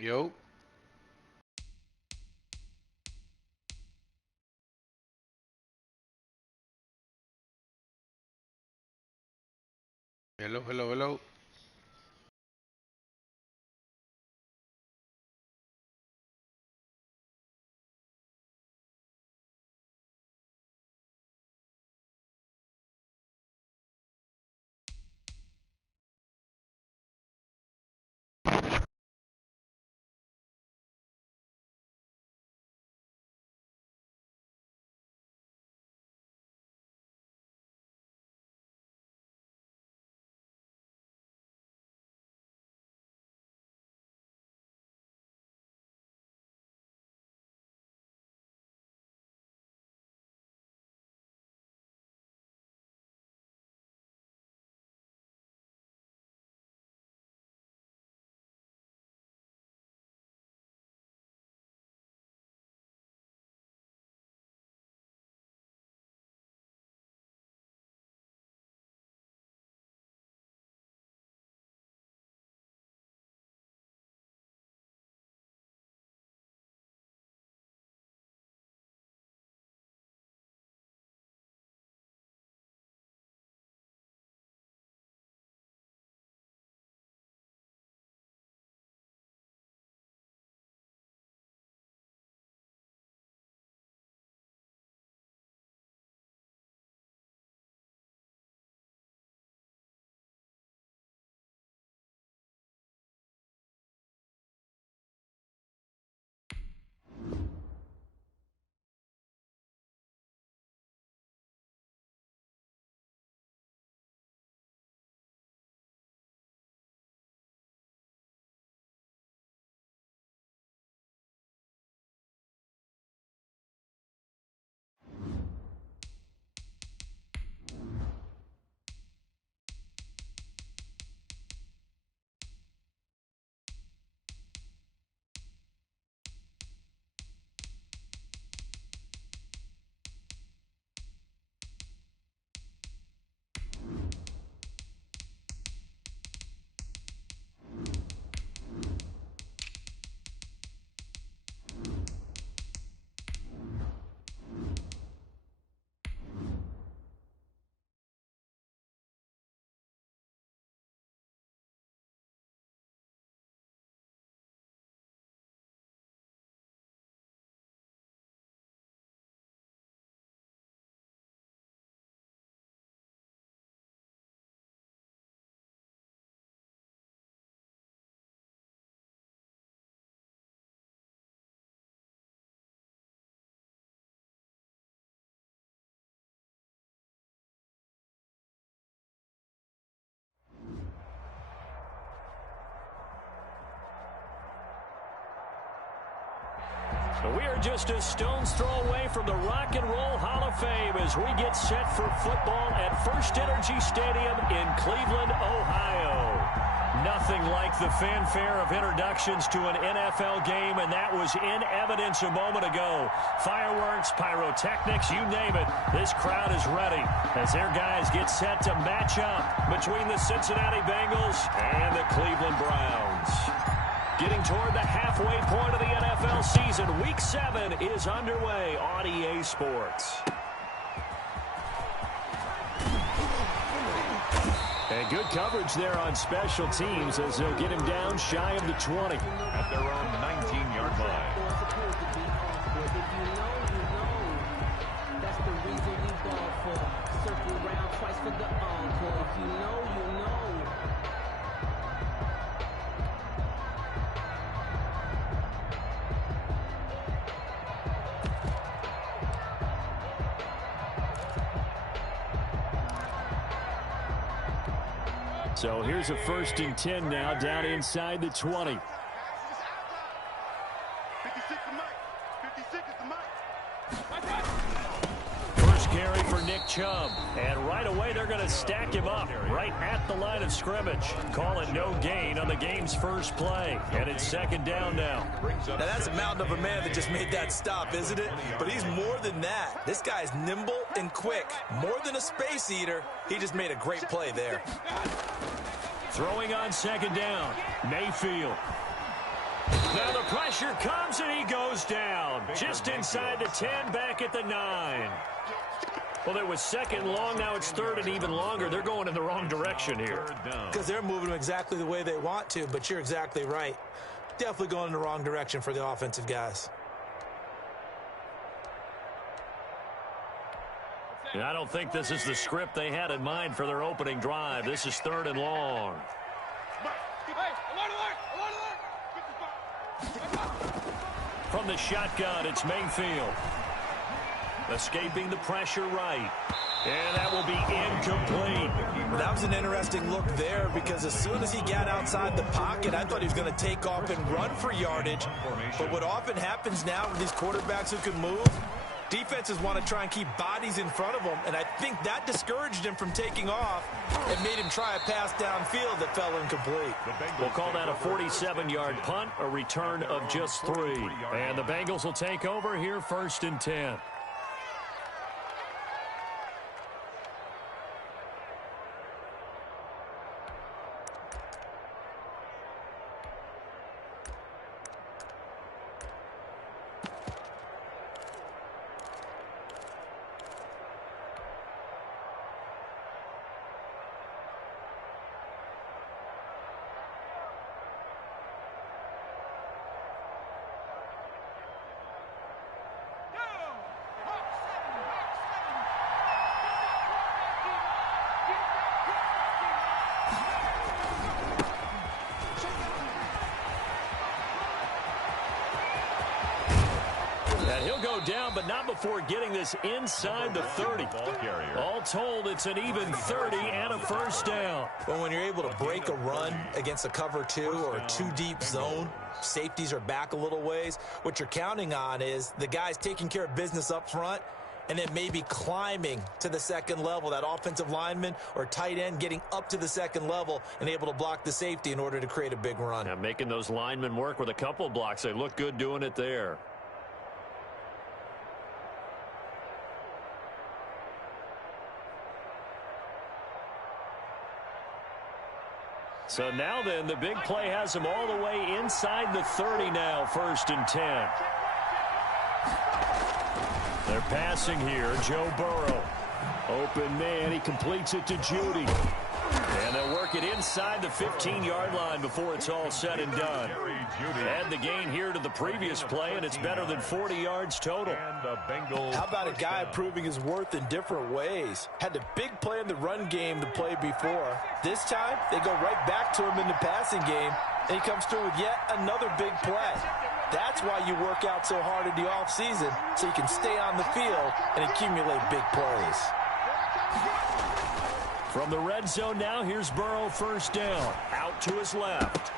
Yo. Hello, hello, hello. We are just a stone's throw away from the Rock and Roll Hall of Fame as we get set for football at First Energy Stadium in Cleveland, Ohio. Nothing like the fanfare of introductions to an NFL game, and that was in evidence a moment ago. Fireworks, pyrotechnics, you name it. This crowd is ready as their guys get set to match up between the Cincinnati Bengals and the Cleveland Browns. Getting toward the halfway point of the NFL season, Week 7 is underway on EA Sports. And good coverage there on special teams as they'll get him down shy of the 20. At their own 19-yard line. That's the reason we ball for. Circle around twice for the encore. If you know, you know. So here's a 1st and 10 now, down inside the 20. 56 the mic. 56 is the mic. First carry for Nick Chubb. And right away, they're going to stack him up right at the line of scrimmage. Call it no gain on the game's first play. And it's 2nd down now. Now, that's a mountain of a man that just made that stop, isn't it? But he's more than that. This guy's nimble and quick. More than a space eater. He just made a great play there. Throwing on 2nd down, Mayfield. Now the pressure comes and he goes down. Just inside the 10, back at the 9. Well, it was second long. Now it's third and even longer. They're going in the wrong direction here. Because they're moving them exactly the way they want to, but you're exactly right. Definitely going in the wrong direction for the offensive guys. And I don't think this is the script they had in mind for their opening drive. This is third and long. From the shotgun, it's Mayfield. Escaping the pressure right. And that will be incomplete. That was an interesting look there because as soon as he got outside the pocket, I thought he was going to take off and run for yardage. But what often happens now with these quarterbacks who can move, defenses want to try and keep bodies in front of them, and I think that discouraged him from taking off and made him try a pass downfield that fell incomplete. We'll call that a 47-yard punt, a return of just 3. And the Bengals will take over here, 1st and 10. He'll go down, but not before getting this inside the 30. All told, it's an even 30 and a first down. Well, when you're able to break a run against a cover 2 or a 2-deep zone, safeties are back a little ways. What you're counting on is the guys taking care of business up front and then maybe climbing to the second level, that offensive lineman or tight end getting up to the second level and able to block the safety in order to create a big run. Now making those linemen work with a couple blocks. They look good doing it there. So now then, the big play has them all the way inside the 30 now, 1st and 10. They're passing here. Joe Burrow. Open man. He completes it to Judy. And they'll work it inside the 15-yard line before it's all said and done. Add the gain here to the previous play, and it's better than 40 yards total. How about a guy proving his worth in different ways? Had the big play in the run game the play before. This time, they go right back to him in the passing game, and he comes through with yet another big play. That's why you work out so hard in the offseason, so you can stay on the field and accumulate big plays. From the red zone now, here's Burrow, 1st down. Out to his left.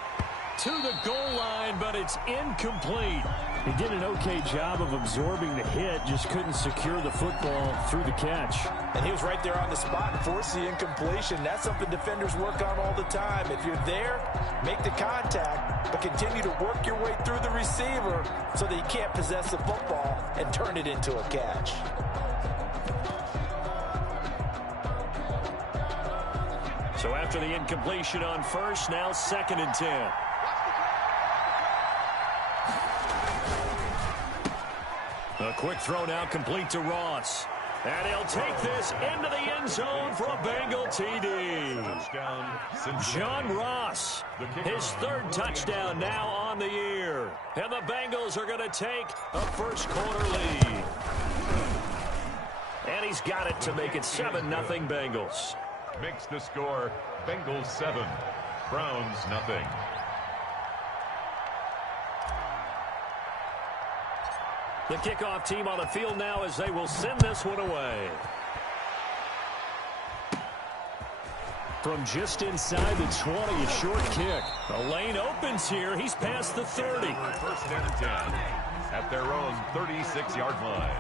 To the goal line, but it's incomplete. He did an okay job of absorbing the hit, just couldn't secure the football through the catch. And he was right there on the spot and forced the incompletion. That's something defenders work on all the time. If you're there, make the contact, but continue to work your way through the receiver so that you can't possess the football and turn it into a catch. So after the incompletion on 1st, now 2nd and 10. A quick throw now complete to Ross. And he'll take this into the end zone for a Bengal TD. John Ross, his 3rd touchdown now on the year. And the Bengals are going to take a first-quarter lead. And he's got it to make it 7-0 Bengals. Makes the score Bengals 7, Browns 0. The kickoff team on the field now as they will send this one away. From just inside the 20, a short kick. The lane opens here. He's past the 30. 1st and 10 at their own 36-yard line.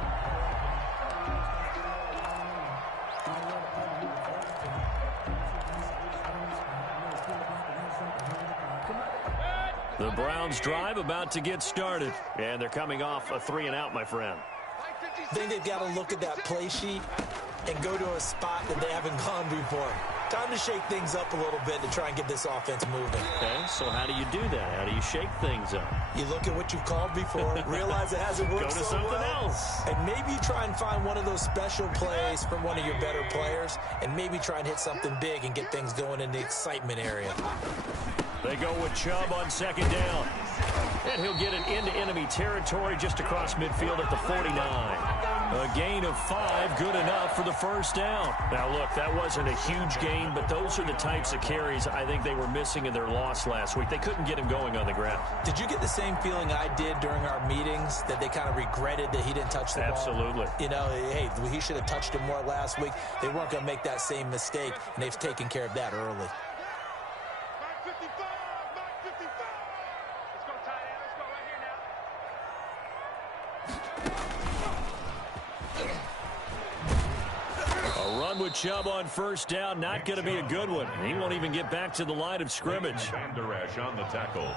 The Browns drive about to get started. And they're coming off a 3-and-out, my friend. I think they've got to look at that play sheet and go to a spot that they haven't gone before. Time to shake things up a little bit to try and get this offense moving. Okay, so how do you do that? How do you shake things up? You look at what you've called before, realize it hasn't worked Go to so something well, else. and maybe you try and find one of those special plays from one of your better players, and maybe try and hit something big and get things going in the excitement area. They go with Chubb on second down. And he'll get it into enemy territory just across midfield at the 49. A gain of 5, good enough for the first down. Now, look, that wasn't a huge gain, but those are the types of carries I think they were missing in their loss last week. They couldn't get him going on the ground. Did you get the same feeling I did during our meetings, that they kind of regretted that he didn't touch the ball? Absolutely. You know, hey, he should have touched it more last week. They weren't going to make that same mistake, and they've taken care of that early. With Chubb on first down, not going to be a good one. He won't even get back to the line of scrimmage. Van Der Esch on the tackle.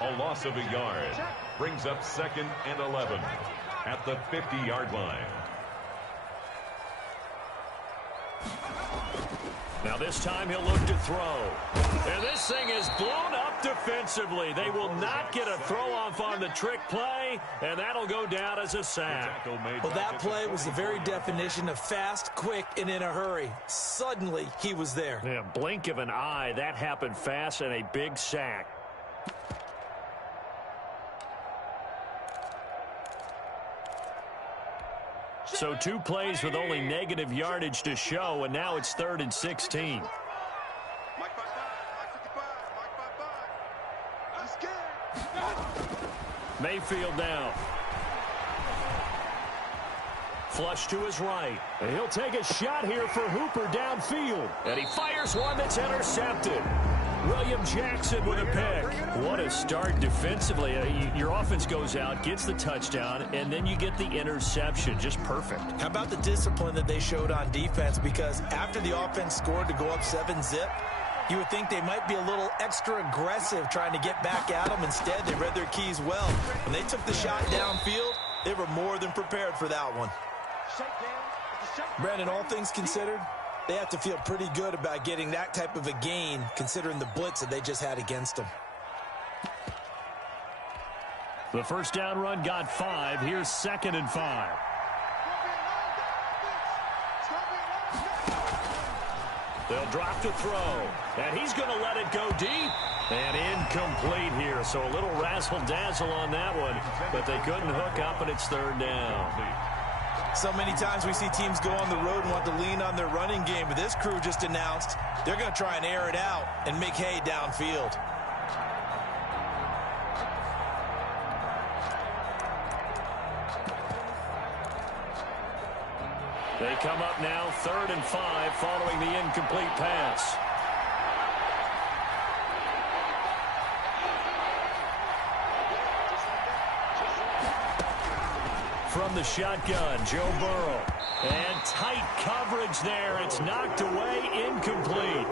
A loss of a yard. Brings up 2nd and 11 at the 50-yard line. Now this time he'll look to throw. And this thing is blown up defensively. They will not get a throw off on the trick play, and that'll go down as a sack. Well, that play was the very definition of fast, quick, and in a hurry. Suddenly, he was there. Yeah, blink of an eye, that happened fast, and a big sack. So 2 plays with only negative yardage to show, and now it's 3rd and 16. Mike 55, Mike 55. I'm scared. Mayfield now. Flush to his right. And he'll take a shot here for Hooper downfield. And he fires one that's intercepted. William Jackson with a pick. What a start defensively. Your offense goes out, gets the touchdown, and then you get the interception. Just perfect. How about the discipline that they showed on defense? Because after the offense scored to go up 7-zip, you would think they might be a little extra aggressive trying to get back at them. Instead, they read their keys well. When they took the shot downfield, they were more than prepared for that one. Brandon, all things considered, they have to feel pretty good about getting that type of a gain, considering the blitz that they just had against them. The first down run got 5. Here's 2nd and 5. They'll drop to throw. And he's going to let it go deep. And incomplete here. So a little razzle-dazzle on that one. But they couldn't hook up, and it's 3rd down. So many times we see teams go on the road and want to lean on their running game, but this crew just announced they're going to try and air it out and make hay downfield. They come up now 3rd and 5 following the incomplete pass. From the shotgun, Joe Burrow. And tight coverage there. It's knocked away, incomplete.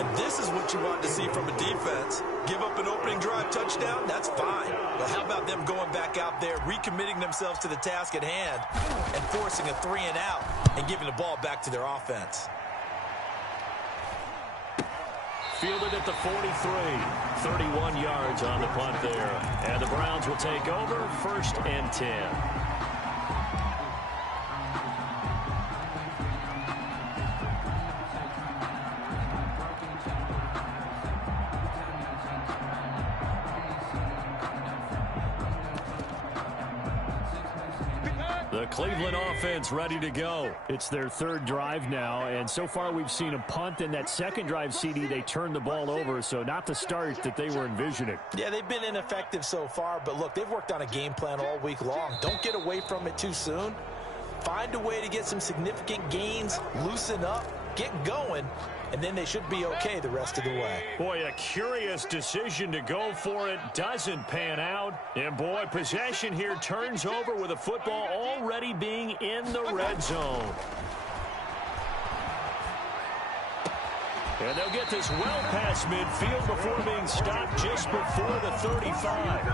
And this is what you want to see from a defense. Give up an opening drive touchdown, that's fine. But how about them going back out there, recommitting themselves to the task at hand, and forcing a 3-and-out and giving the ball back to their offense. Fielded at the 43. 31 yards on the punt there. And the Browns will take over 1st and 10. The Cleveland offense ready to go. It's their 3rd drive now, and so far we've seen a punt, and that 2nd drive, CD, they turned the ball over, so not the start that they were envisioning. Yeah, they've been ineffective so far, but look, they've worked on a game plan all week long. Don't get away from it too soon. Find a way to get some significant gains, loosen up, get going, and then they should be okay the rest of the way. Boy, a curious decision to go for it. Doesn't pan out. And, boy, possession here turns over with a football already being in the red zone. And they'll get this well past midfield before being stopped just before the 35.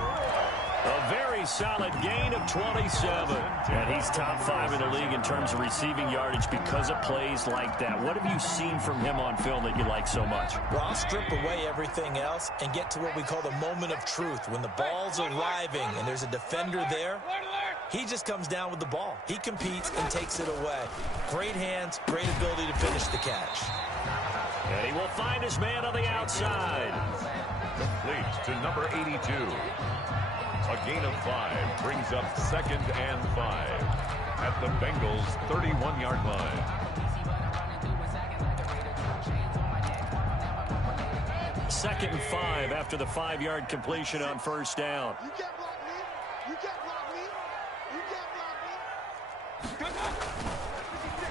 A very solid gain of 27. And he's top 5 in the league in terms of receiving yardage because of plays like that. What have you seen from him on film that you like so much? Well, I'll strip away everything else and get to what we call the moment of truth. When the ball's arriving and there's a defender there, he just comes down with the ball. He competes and takes it away. Great hands, great ability to finish the catch. And he will find his man on the outside. Complete to number 82. A gain of 5 brings up 2nd and 5 at the Bengals' 31-yard line. Second and 5 after the 5-yard completion on first down. You can't block me. You can't block me. You can't block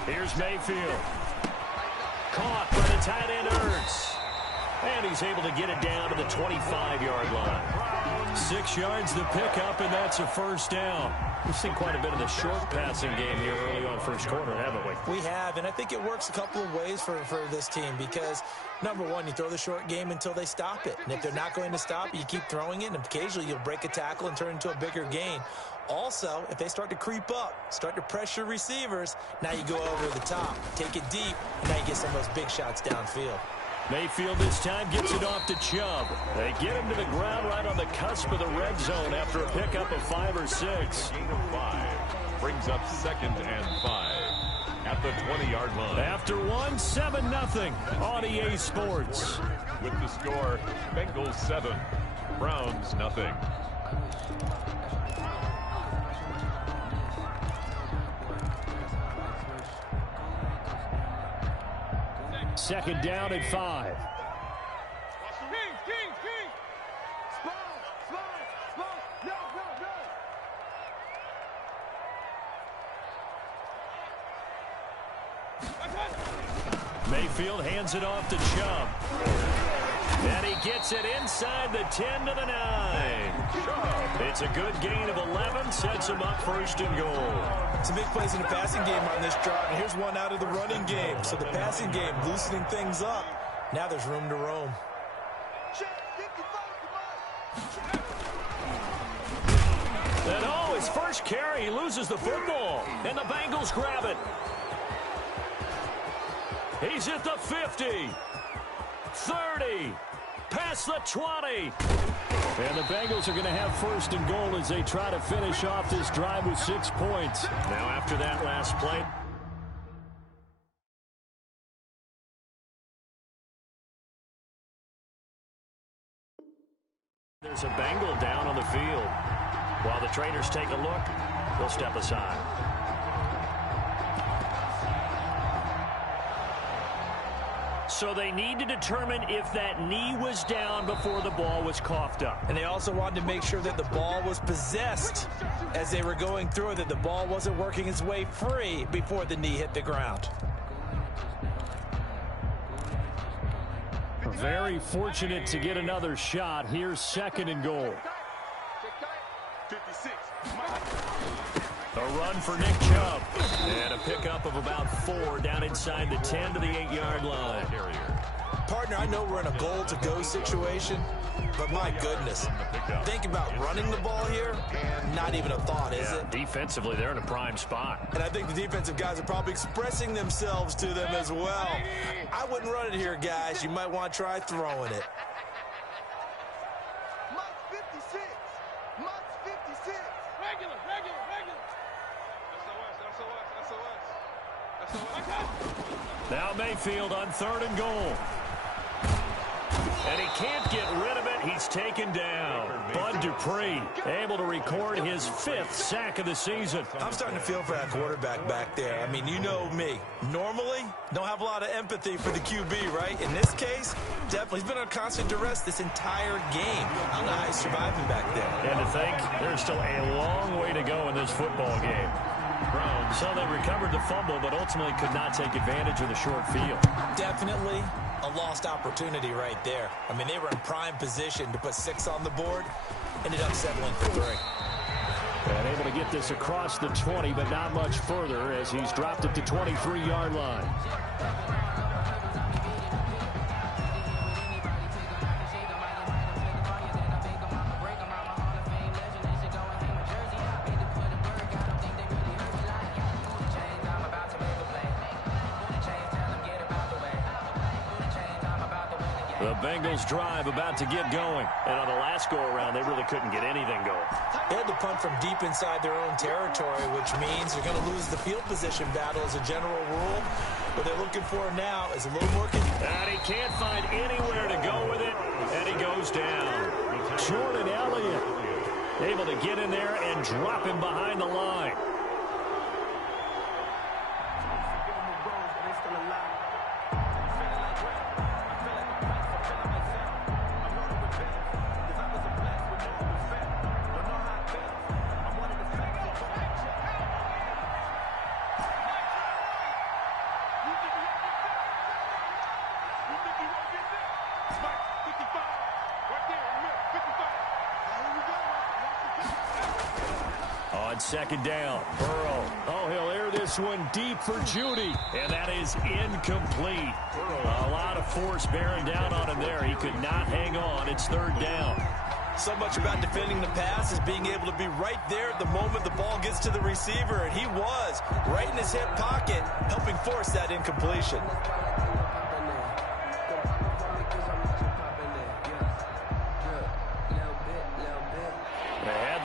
me. Here's Mayfield. Caught by the tight end Ertz. And he's able to get it down to the 25-yard line. 6 yards the pickup, and that's a first down. We've seen quite a bit of the short passing game here early on first quarter, haven't we? We have, and I think it works a couple of ways for this team because, number one, you throw the short game until they stop it. And if they're not going to stop it, you keep throwing it, and occasionally you'll break a tackle and turn it into a bigger gain. Also, if they start to creep up, start to pressure receivers, now you go over the top, take it deep, and now you get some of those big shots downfield. Mayfield this time gets it off to Chubb. They get him to the ground right on the cusp of the red zone after a pickup of 5 or 6. Gain of 5 brings up 2nd and 5 at the 20-yard line. After 1, 7-0 on EA Sports. With the score, Bengals 7, Browns nothing. Second down at 5. Mayfield hands it off to Chubb. And he gets it inside the 10 to the 9. It's a good gain of 11, sets him up first and goal. Some big plays in the passing game on this drive, and here's one out of the running game. So the passing game loosening things up. Now there's room to roam. And oh, his first carry, he loses the football, and the Bengals grab it. He's at the 50, 30, past the 20. And the Bengals are going to have first and goal as they try to finish off this drive with 6 points. Now after that last play. There's a Bengal down on the field. While the trainers take a look, they'll step aside. So they need to determine if that knee was down before the ball was coughed up. And they also wanted to make sure that the ball was possessed as they were going through it, that the ball wasn't working its way free before the knee hit the ground. Very fortunate to get another shot. Here's second and goal. 56. A run for Nick Chubb. And a pickup of about 4 down inside the 10 to the 8-yard line. Partner, I know we're in a goal-to-go situation, but my goodness, think about running the ball here, not even a thought, is it? Defensively, they're in a prime spot. And I think the defensive guys are probably expressing themselves to them as well. I wouldn't run it here, guys. You might want to try throwing it. Mike 56. Mike 56. Regular. SOS. Now Mayfield on third and goal. And he can't get rid of it. He's taken down. Bud Dupree able to record his 5th sack of the season. I'm starting to feel for that quarterback back there. I mean, you know me. Normally, don't have a lot of empathy for the QB, right? In this case, definitely. He's been on constant duress this entire game. I don't know how he's surviving back there. And to think there's still a long way to go in this football game. So they recovered the fumble, but ultimately could not take advantage of the short field. Definitely a lost opportunity right there. I mean, they were in prime position to put 6 on the board. Ended up settling for 3. And able to get this across the 20, but not much further as he's dropped it to 23-yard line. The Bengals drive about to get going. And on the last go-around, they really couldn't get anything going. They had to punt from deep inside their own territory, which means they're going to lose the field position battle as a general rule. What they're looking for now is a little more... And he can't find anywhere to go with it, and he goes down. Jordan Elliott able to get in there and drop him behind the line. Second down, Burrow. Oh, he'll air this one deep for Judy, and that is incomplete. A lot of force bearing down on him there. He could not hang on. It's third down. So much about defending the pass is being able to be right there at the moment the ball gets to the receiver, and he was right in his hip pocket, helping force that incompletion.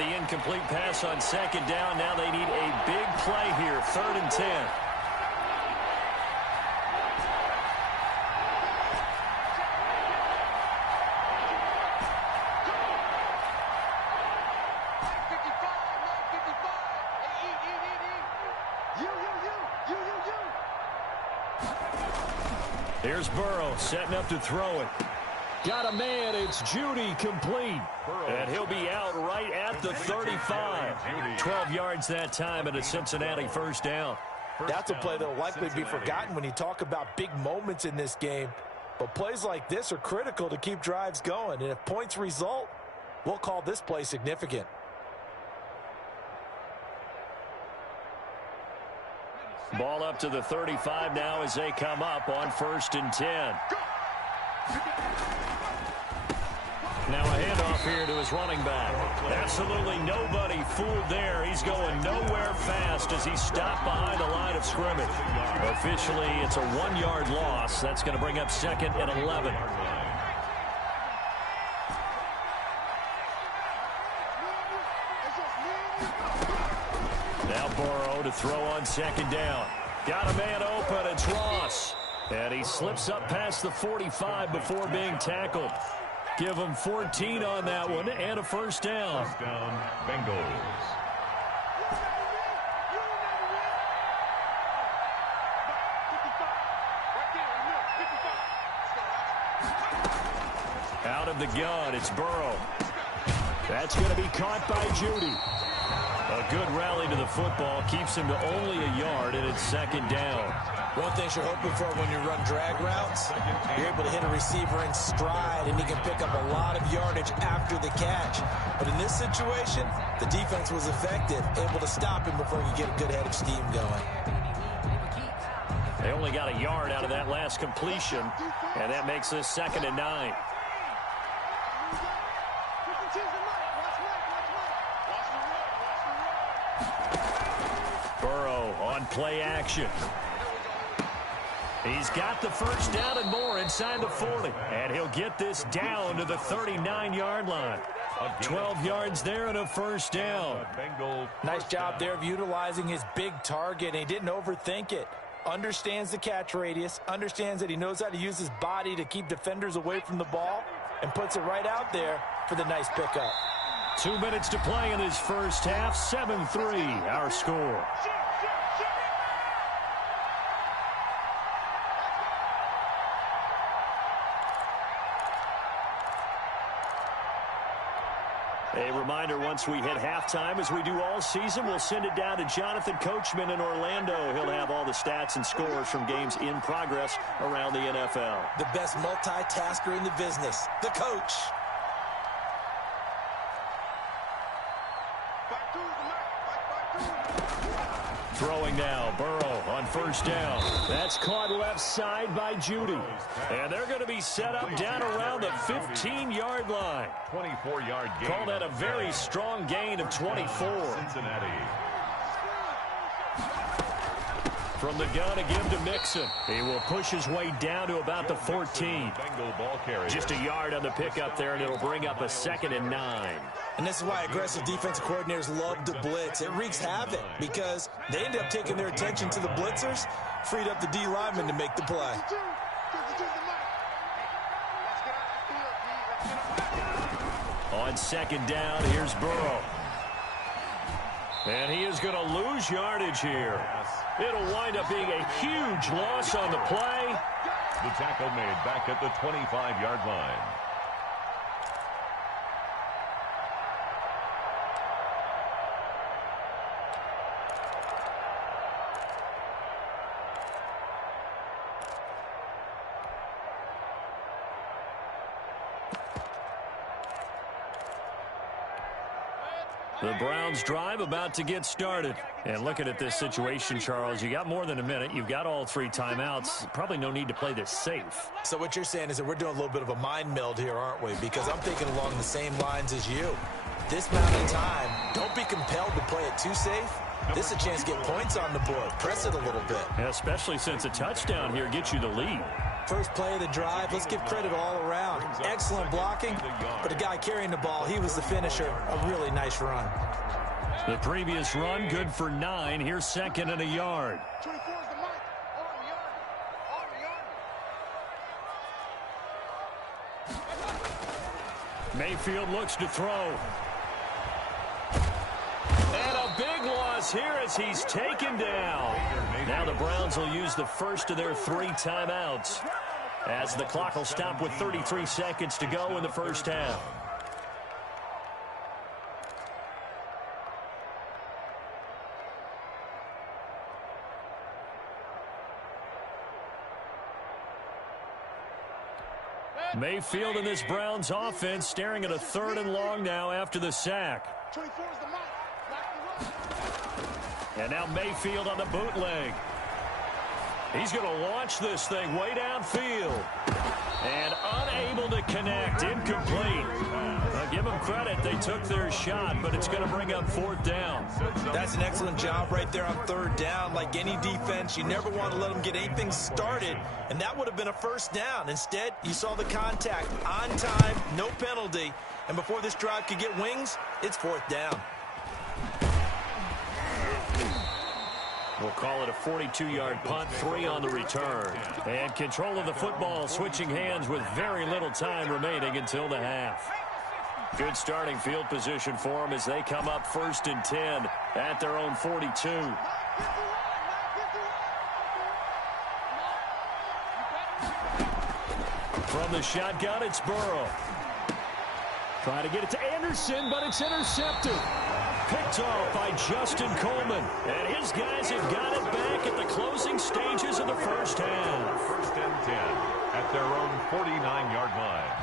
Incomplete pass on second down. Now they need a big play here. 3rd and 10. Here's Burrow setting up to throw it. Got a man, it's Judy, complete. And he'll be out right at the 35. 12 yards that time and a Cincinnati first down. That's a play that will likely be forgotten when you talk about big moments in this game. But plays like this are critical to keep drives going. And if points result, we'll call this play significant. Ball up to the 35 now as they come up on 1st and 10. Now a handoff here to his running back. Absolutely nobody fooled there. He's going nowhere fast as he stopped behind the line of scrimmage. Officially, it's a 1-yard loss. That's going to bring up 2nd and 11. Now Burrow to throw on 2nd down. Got a man open. It's Ross. And he slips up past the 45 before being tackled. Give him 14 on that one and a first down. First down, Bengals. Out of the gun, it's Burrow. That's going to be caught by Judy. A good rally to the football keeps him to only a yard, and it's 2nd down. One thing you're hoping for when you run drag routes, you're able to hit a receiver in stride, and he can pick up a lot of yardage after the catch. But in this situation, the defense was effective, able to stop him before he could get a good head of steam going. They only got a yard out of that last completion, and that makes this 2nd and 9. Burrow on play action. He's got the first down and more inside the 40. And he'll get this down to the 39-yard line. 12 yards there and a first down. Nice job there of utilizing his big target, and he didn't overthink it. Understands the catch radius, understands that he knows how to use his body to keep defenders away from the ball, and puts it right out there for the nice pickup. 2 minutes to play in this first half. 7-3 our score. A reminder, once we hit halftime, as we do all season, we'll send it down to Jonathan Coachman in Orlando. He'll have all the stats and scores from games in progress around the NFL. The best multitasker in the business, the coach. Throwing now, Burrow on first down. That's caught left side by Judy. And they're going to be set up down around the 15-yard line. 24-yard gain. Call that a very strong gain of 24. Cincinnati. From the gun, a give to Mixon. He will push his way down to about the 14. Just a yard on the pickup there, and it'll bring up a 2nd and 9. And this is why aggressive defensive coordinators love to blitz. It wreaks havoc because they end up taking their attention to the blitzers, freed up the D lineman to make the play. On 2nd down, here's Burrow. And he is going to lose yardage here. It'll wind up being a huge loss on the play. The tackle made back at the 25-yard line. The Browns drive about to get started. And looking at this situation, Charles, you got more than a minute. You've got all 3 timeouts. Probably no need to play this safe. So what you're saying is that we're doing a little bit of a mind meld here, aren't we? Because I'm thinking along the same lines as you. This amount of time, don't be compelled to play it too safe. This is a chance to get points on the board. Press it a little bit. Especially since a touchdown here gets you the lead. First play of the drive, let's give credit all around. Excellent blocking, but the guy carrying the ball, he was the finisher. A really nice run. The previous run, good for 9. Here's 2nd and a yard. 24 is the mark. On the yard. Mayfield looks to throw. And a big loss here as he's taken down. Now the Browns will use the first of their 3 timeouts as the clock will stop with 33 seconds to go in the first half. Mayfield in this Browns offense staring at a 3rd and long now after the sack. 24 is the mark. And now Mayfield on the bootleg. He's going to launch this thing way downfield. And unable to connect. Incomplete. Now give them credit. They took their shot, but it's going to bring up 4th down. That's an excellent job right there on 3rd down. Like any defense, you never want to let them get anything started, and that would have been a 1st down. Instead, you saw the contact on time, no penalty, and before this drive could get wings, it's 4th down. We'll call it a 42-yard punt, 3 on the return. And control of the football switching hands with very little time remaining until the half. Good starting field position for them as they come up 1st and 10 at their own 42. From the shotgun, it's Burrow. Trying to get it to Anderson, but it's intercepted. Picked off by Justin Coleman. And his guys have got it back at the closing stages of the first half. 1st and 10 at their own 49-yard line.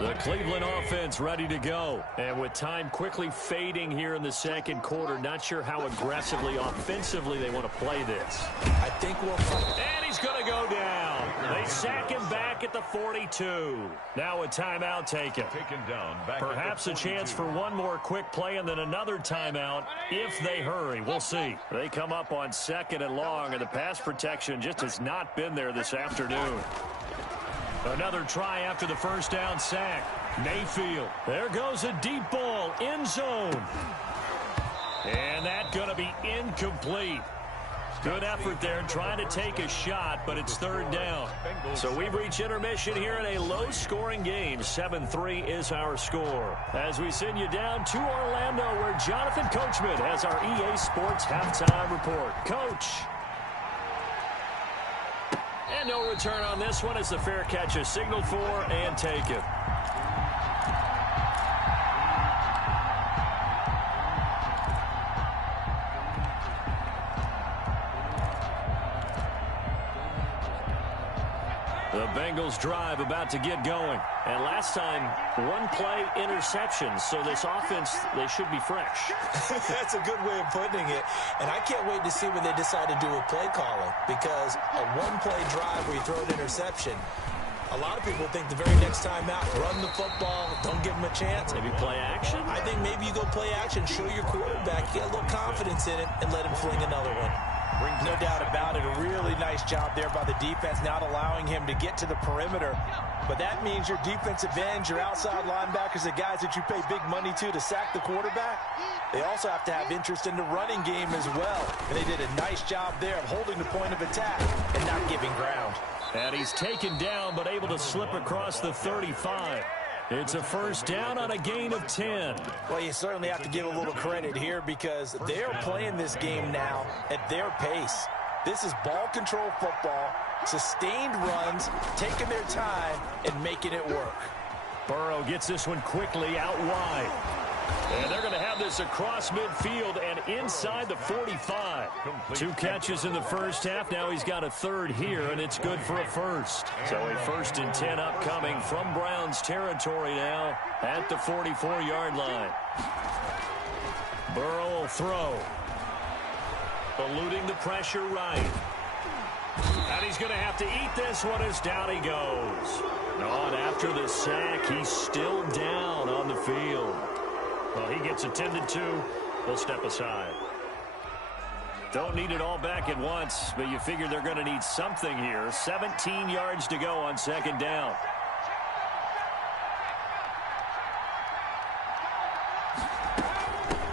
The Cleveland offense ready to go. And with time quickly fading here in the 2nd quarter, not sure how aggressively, offensively they want to play this. I think we'll find. And he's going to go down. They sack him back at the 42. Now a timeout taken. Taken down back Perhaps a chance for one more quick play and then another timeout if they hurry. We'll see. They come up on 2nd and long, and the pass protection just has not been there this afternoon. Another try after the 1st down sack. Mayfield. There goes a deep ball. End zone. And that's going to be incomplete. Good effort there trying to take a shot, but it's 3rd down. So we've reached intermission here in a low-scoring game. 7-3 is our score. As we send you down to Orlando, where Jonathan Coachman has our EA Sports Halftime Report. Coach. And no return on this one as the fair catch is signaled for and taken. The Bengals drive about to get going. And last time, one play interception. So this offense, they should be fresh. That's a good way of putting it. And I can't wait to see what they decide to do with play calling. Because a one-play drive where you throw an interception, a lot of people think the very next time out, run the football, don't give them a chance. Maybe play action? I think maybe you go play action, show your quarterback, get a little confidence in it, and let him fling another one. No doubt about it. A really nice job there by the defense, not allowing him to get to the perimeter. But that means your defensive ends, your outside linebackers, the guys that you pay big money to sack the quarterback, they also have to have interest in the running game as well. And they did a nice job there of holding the point of attack and not giving ground. And he's taken down, but able to slip across the 35. It's a first down on a gain of 10. Well, you certainly have to give a little credit here because they're playing this game now at their pace. This is ball control football, sustained runs, taking their time, and making it work. Burrow gets this one quickly out wide. And they're going to have this across midfield and inside the 45. 2 catches in the first half. Now he's got a third here, and it's good for a first. So a 1st and 10 upcoming from Browns territory now at the 44-yard line. Burrow will throw. Eluding the pressure right. And he's going to have to eat this one as down he goes. On after the sack, he's still down on the field. Well, he gets attended to. We'll step aside. Don't need it all back at once, but you figure they're going to need something here. 17 yards to go on 2nd down.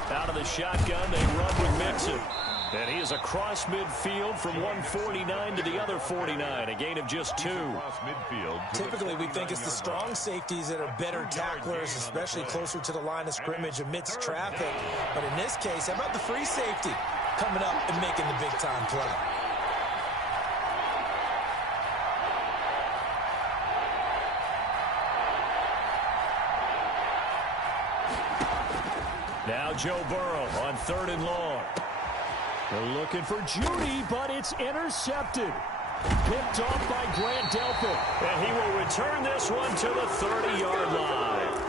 Out of the shotgun, they run with Mixon. And he is across midfield from 149 to the other 49, a gain of just 2. Typically, we think it's the strong safeties that are better tacklers, especially closer to the line of scrimmage amidst traffic. But in this case, how about the free safety coming up and making the big-time play? Now Joe Burrow on 3rd and long. They're looking for Judy, but it's intercepted. Picked off by Grant Delpit. And he will return this one to the 30-yard line.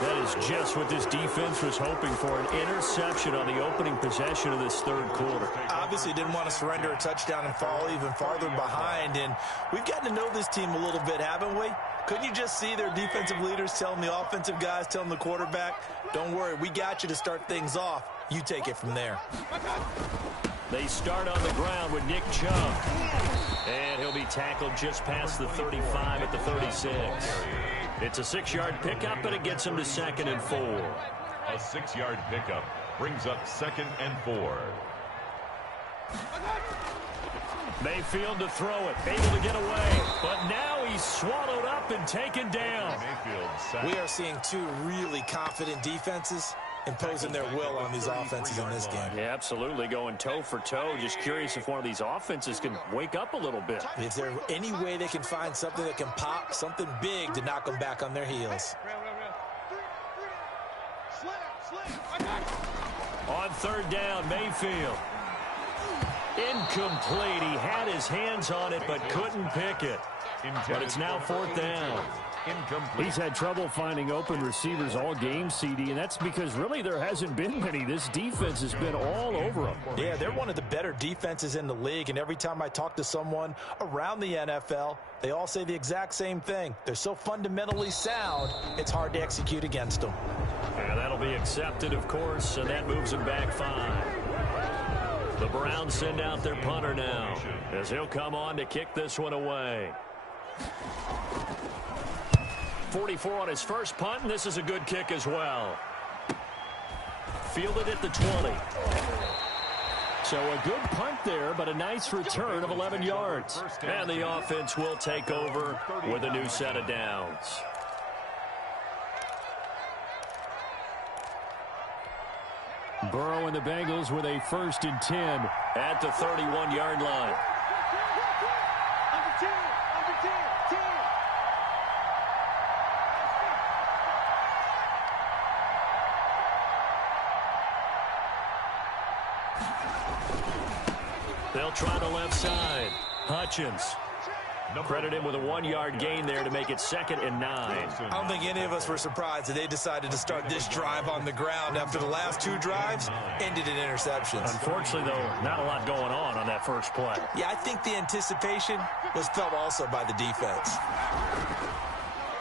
That is just what this defense was hoping for, an interception on the opening possession of this 3rd quarter. Obviously didn't want to surrender a touchdown and fall even farther behind. And we've gotten to know this team a little bit, haven't we? Couldn't you just see their defensive leaders telling the offensive guys, telling the quarterback, don't worry, we got you to start things off. You take it from there. They start on the ground with Nick Chubb. And he'll be tackled just past the 35 at the 36. It's a 6-yard pickup, but it gets him to 2nd and 4. A 6-yard pickup brings up 2nd and 4. Mayfield to throw it, able to get away. But now he's swallowed up and taken down. We are seeing 2 really confident defenses imposing their will on these offenses in this game. Yeah, absolutely, going toe for toe. Just curious if one of these offenses can wake up a little bit. Is there any way they can find something that can pop, something big to knock them back on their heels? On 3rd down, Mayfield. Incomplete. He had his hands on it, but couldn't pick it. But it's now 4th down. Incomplete. He's had trouble finding open receivers all game, CD, and that's because really there hasn't been many. This defense has been all over them. Yeah, they're one of the better defenses in the league, and every time I talk to someone around the NFL, they all say the exact same thing. They're so fundamentally sound, it's hard to execute against them. And that'll be accepted, of course, and that moves him back 5. The Browns send out their punter now, as he'll come on to kick this one away. 44 on his first punt, and this is a good kick as well. Fielded at the 20. So a good punt there, but a nice return of 11 yards. And the offense will take over with a new set of downs. Burrow and the Bengals with a 1st and 10 at the 31-yard line. They'll try the left side. Hutchins Credit him with a 1-yard gain there to make it 2nd and 9. I don't think any of us were surprised that they decided to start this drive on the ground after the last 2 drives ended in interceptions. Unfortunately, though, not a lot going on that first play. Yeah, I think the anticipation was felt also by the defense.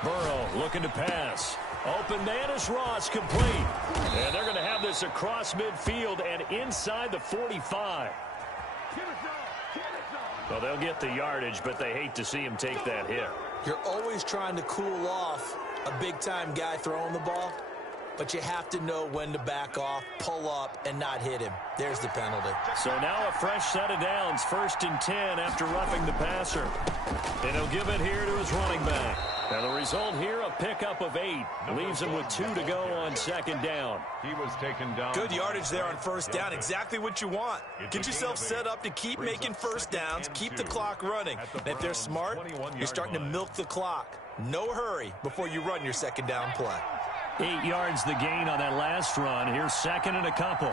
Burrow looking to pass. Open man is Ross, complete. And they're going to have this across midfield and inside the 45. Well, they'll get the yardage, but they hate to see him take that hit. You're always trying to cool off a big-time guy throwing the ball, but you have to know when to back off, pull up, and not hit him. There's the penalty. So now a fresh set of downs, 1st and 10 after roughing the passer. And he'll give it here to his running back. Now the result here, a pickup of 8. Leaves him with 2 to go on 2nd down. He was taken down. Good yardage there on 1st down. Exactly what you want. Get yourself set up to keep making 1st downs, keep the clock running. And if they're smart, you're starting to milk the clock. No hurry before you run your 2nd down play. 8 yards the gain on that last run. Here's 2nd and a couple.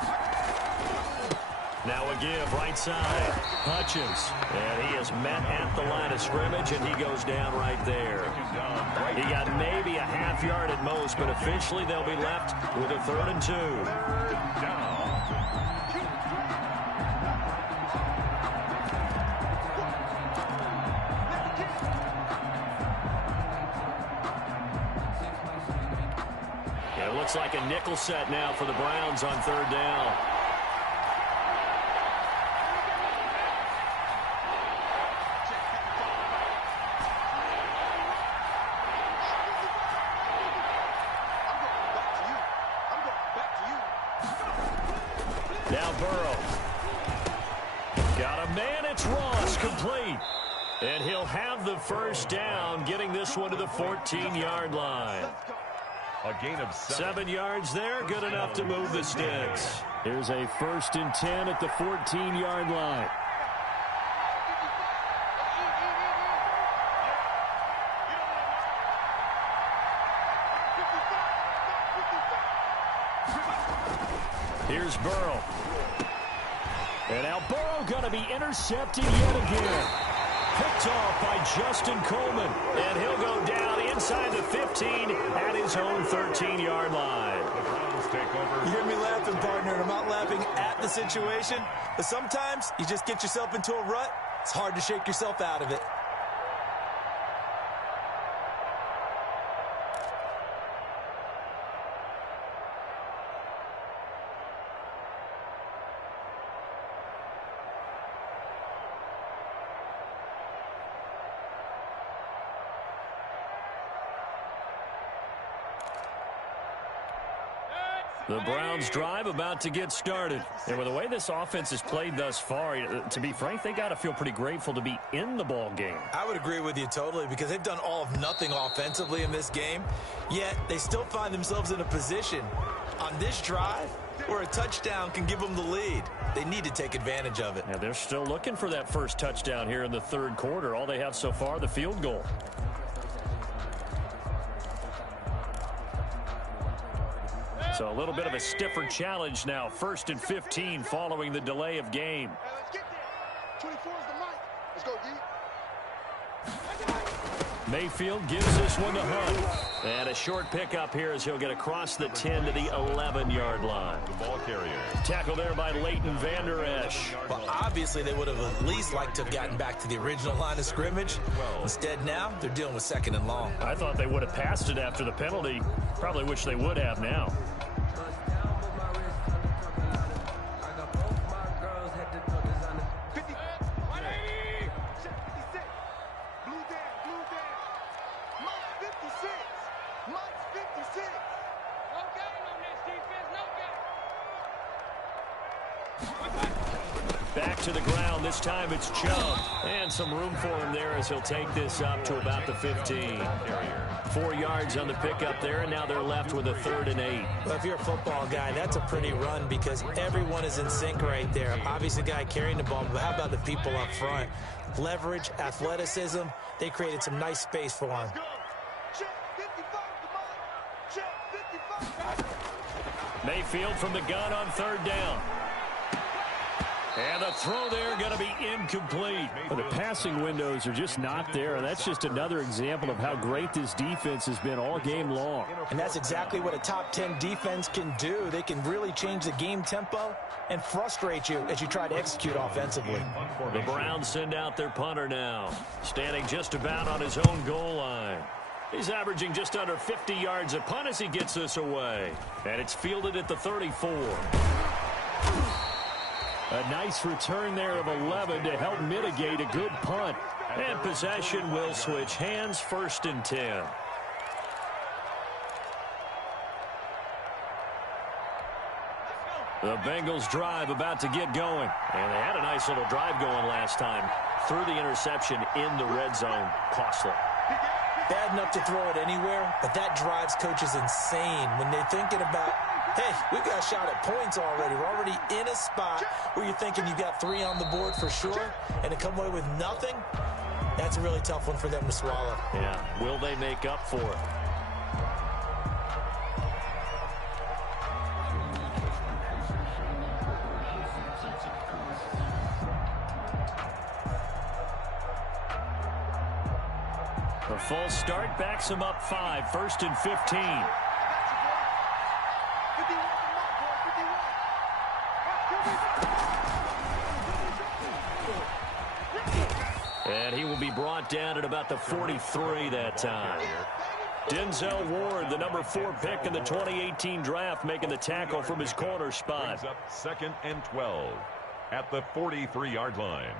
Now a give, right side. Hutchins. And he is met at the line of scrimmage, and he goes down right there. He got maybe a half yard at most, but officially they'll be left with a 3rd and 2. It looks like a nickel set now for the Browns on 3rd down. Now Burrow. Got a man, it's Ross, complete. And he'll have the 1st down, getting this one to the 14-yard line. A gain of 7 yards there, good enough to move the sticks. Here's a 1st and 10 at the 14-yard line. Here's Burrow. And now Burrow going to be intercepted yet again. Picked off by Justin Coleman. And he'll go down inside the 15 at his own 13-yard line. You hear me laughing, partner, and I'm not laughing at the situation. But sometimes you just get yourself into a rut. It's hard to shake yourself out of it. The Browns drive about to get started. And with the way this offense has played thus far, to be frank, they got to feel pretty grateful to be in the ball game. I would agree with you totally because they've done all of nothing offensively in this game, yet they still find themselves in a position on this drive where a touchdown can give them the lead. They need to take advantage of it. And they're still looking for that first touchdown here in the 3rd quarter. All they have so far, the field goal. So a little bit of a stiffer challenge now. 1st and 15 following the delay of game. Let's get there. 24 is the mic. Let's go, D. Mayfield gives this one to Hunt. And a short pickup here as he'll get across the 10 to the 11-yard line. The ball carrier. Tackle there by Leighton Vander Esch. Well, obviously they would have at least liked to have gotten back to the original line of scrimmage. Instead now, they're dealing with 2nd and long. I thought they would have passed it after the penalty. Probably wish they would have now. Back to the ground. This time it's Chubb. And some room for him there as he'll take this up to about the 15. 4 yards on the pickup there, and now they're left with a 3rd and 8. Well, if you're a football guy, that's a pretty run because everyone is in sync right there. Obviously, the guy carrying the ball, but how about the people up front? Leverage, athleticism, they created some nice space for him. Mayfield from the gun on 3rd down. And the throw there going to be incomplete. Well, the passing windows are just not there, and that's just another example of how great this defense has been all game long. And that's exactly what a top 10 defense can do. They can really change the game tempo and frustrate you as you try to execute offensively. The Browns send out their punter now, standing just about on his own goal line. He's averaging just under 50 yards a punt as he gets this away. And it's fielded at the 34. A nice return there of 11 to help mitigate a good punt. And possession will switch hands, 1st and 10. The Bengals drive about to get going. And they had a nice little drive going last time. Threw the interception in the red zone. Costly. Bad enough to throw it anywhere, but that drives coaches insane when they're thinking about, hey, we've got a shot at points already. We're already in a spot where you're thinking you've got 3 on the board for sure, and to come away with nothing, that's a really tough one for them to swallow. Yeah, will they make up for it? A full start backs him up 5, 1st and 15. And he will be brought down at about the 43 that time. Denzel Ward, the number 4 pick in the 2018 draft, making the tackle from his corner spot. Brings up 2nd and 12 at the 43-yard line.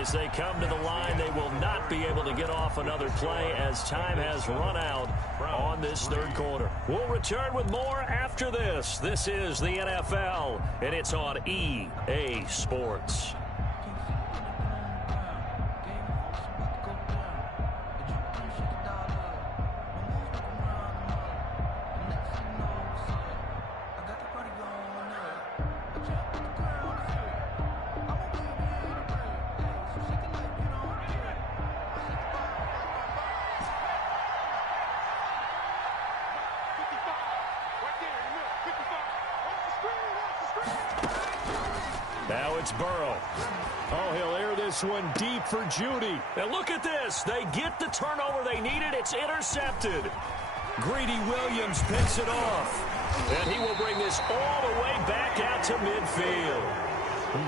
As they come to the line, they will not be able to get off another play as time has run out on this 3rd quarter. We'll return with more after this. This is the NFL, and it's on EA Sports. Now it's Burrow. Oh, he'll air this one deep for Judy. And look at this. They get the turnover they needed. It's intercepted. Greedy Williams picks it off. And he will bring this all the way back out to midfield.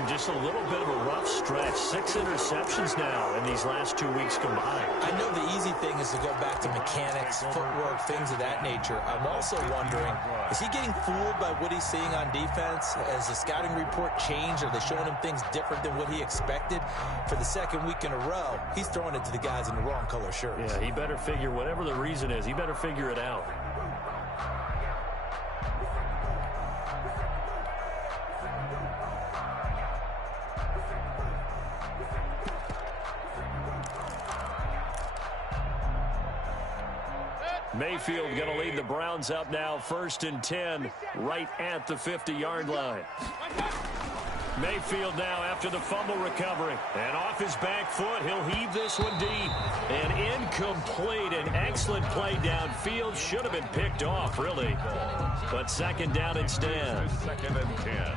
Just a little bit of a rough stretch. 6 interceptions now in these last 2 weeks combined. I know the easy thing is to go back to mechanics, footwork, things of that nature. I'm also wondering, is he getting fooled by what he's seeing on defense? Has the scouting report changed? Are they showing him things different than what he expected? For the 2nd week in a row, he's throwing it to the guys in the wrong color shirts. Yeah, he better figure, whatever the reason is, he better figure it out. Mayfield going to lead the Browns up now, 1st and 10, right at the 50-yard line. Mayfield now after the fumble recovery. And off his back foot, he'll heave this one deep. And incomplete. An excellent play downfield. Should have been picked off, really. But 2nd down instead. 2nd and 10.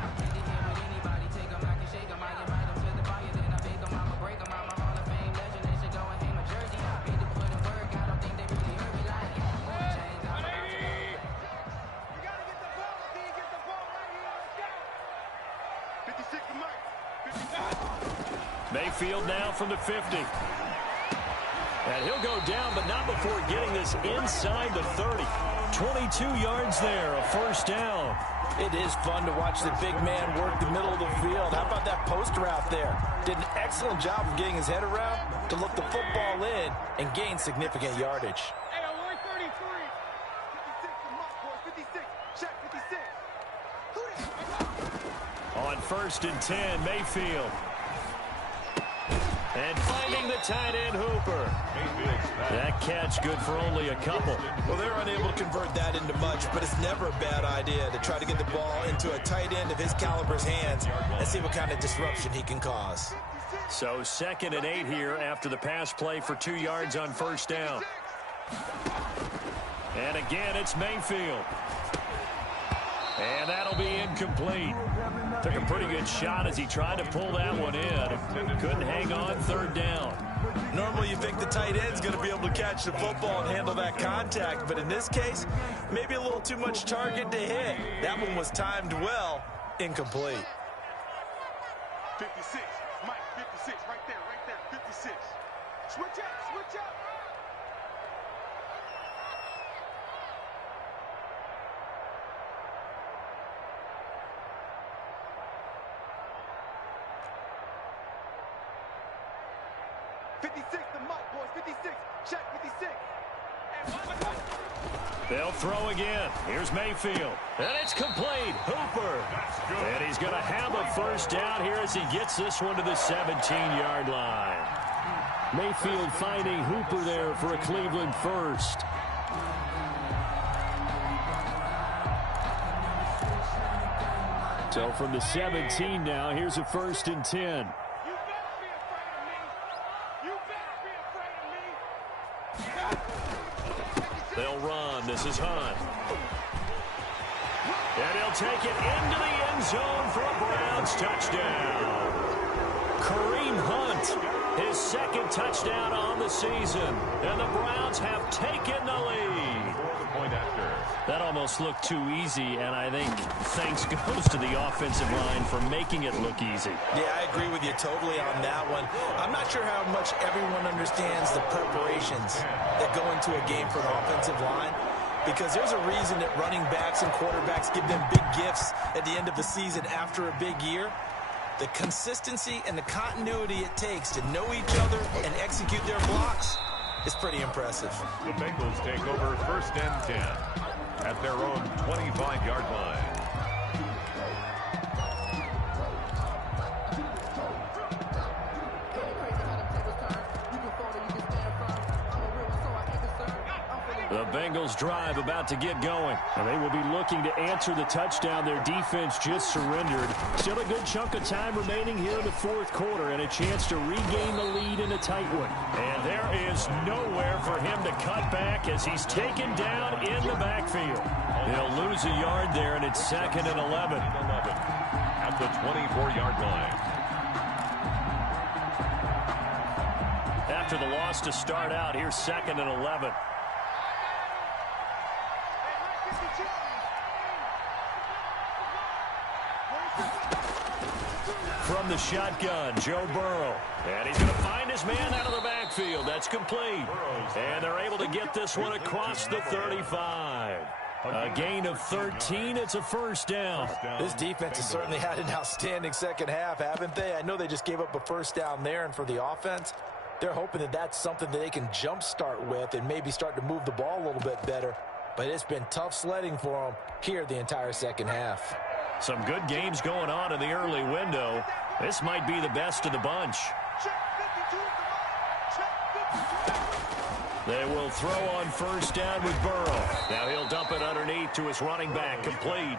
Mayfield now from the 50. And he'll go down, but not before getting this inside the 30. 22 yards there, a 1st down. It is fun to watch the big man work the middle of the field. How about that post route there? Did an excellent job of getting his head around to look the football in and gain significant yardage. Hey, on 133. 56, check 56. On 1st and 10, Mayfield. And finding the tight end, Hooper. That catch good for only a couple. Well, they're unable to convert that into much, but it's never a bad idea to try to get the ball into a tight end of his caliber's hands and see what kind of disruption he can cause. So 2nd and 8 here after the pass play for 2 yards on first down. And again, it's Mayfield. And that'll be incomplete. Took a pretty good shot as he tried to pull that one in. Couldn't hang on 3rd down. Normally you think the tight end's going to be able to catch the football and handle that contact, but in this case, maybe a little too much target to hit. That one was timed well, incomplete. 56, Mike, 56, right there, 56. Switch up. 56, the Mike, boys, 56. Check 56. They'll throw again. Here's Mayfield. And it's complete. Hooper. And he's going to have a first down here as he gets this one to the 17-yard line. Mayfield finding Hooper there for a Cleveland first. So from the 17 now, here's a 1st and 10. They'll run. This is Hunt. And he'll take it into the end zone for a Browns touchdown. Kareem Hunt, his 2nd touchdown on the season. And the Browns have taken the lead. That almost looked too easy, and I think thanks goes to the offensive line for making it look easy. Yeah, I agree with you totally on that one. I'm not sure how much everyone understands the preparations that go into a game for an offensive line, because there's a reason that running backs and quarterbacks give them big gifts at the end of the season after a big year. The consistency and the continuity it takes to know each other and execute their blocks is pretty impressive. The Bengals take over 1st and 10 at their own 25-yard line. The Bengals drive about to get going. And they will be looking to answer the touchdown their defense just surrendered. Still a good chunk of time remaining here in the 4th quarter and a chance to regain the lead in a tight one. And there is nowhere for him to cut back as he's taken down in the backfield. He'll lose a yard there, and it's 2nd and 11. At the 24-yard line. After the loss to start out, here's 2nd and 11. From the shotgun, Joe Burrow. And he's going to find his man out of the backfield. That's complete. And they're able to get this one across the 35. A gain of 13. It's a first down. This defense has certainly had an outstanding 2nd half, haven't they? I know they just gave up a first down there, and for the offense, they're hoping that that's something that they can jumpstart with and maybe start to move the ball a little bit better. But it's been tough sledding for them here the entire 2nd half. Some good games going on in the early window. This might be the best of the bunch. They will throw on first down with Burrow. Now he'll dump it underneath to his running back. Complete.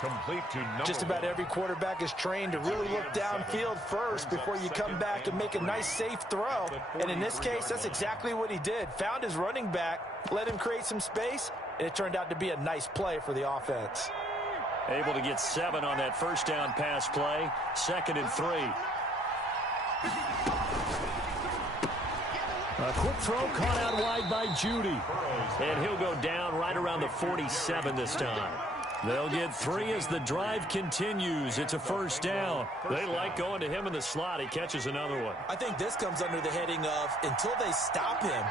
Complete to number Just about every quarterback is trained to really look downfield first before you come back and make a nice, safe throw. And in this case, that's exactly what he did. Found his running back, let him create some space, and it turned out to be a nice play for the offense. Able to get 7 on that first down pass play. 2nd and 3. A quick throw caught out wide by Judy. And he'll go down right around the 47 this time. They'll get 3 as the drive continues. It's a first down. They like going to him in the slot. He catches another one. I think this comes under the heading of, until they stop him,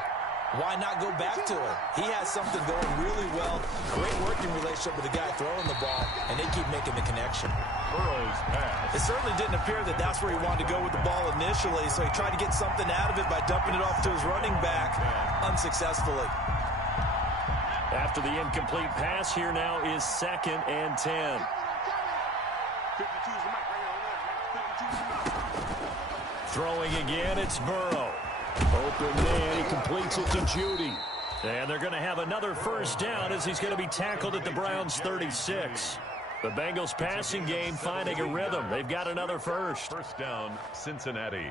why not go back to it? He has something going really well. Great working relationship with the guy throwing the ball, and they keep making the connection. Burrow's pass. It certainly didn't appear that that's where he wanted to go with the ball initially, so he tried to get something out of it by dumping it off to his running back unsuccessfully. After the incomplete pass, here now is 2nd and 10. Throwing again, it's Burrow. Open man, he completes it to Judy. And they're going to have another first down as he's going to be tackled at the Browns' 36. The Bengals passing game finding a rhythm. They've got another first. First down, Cincinnati.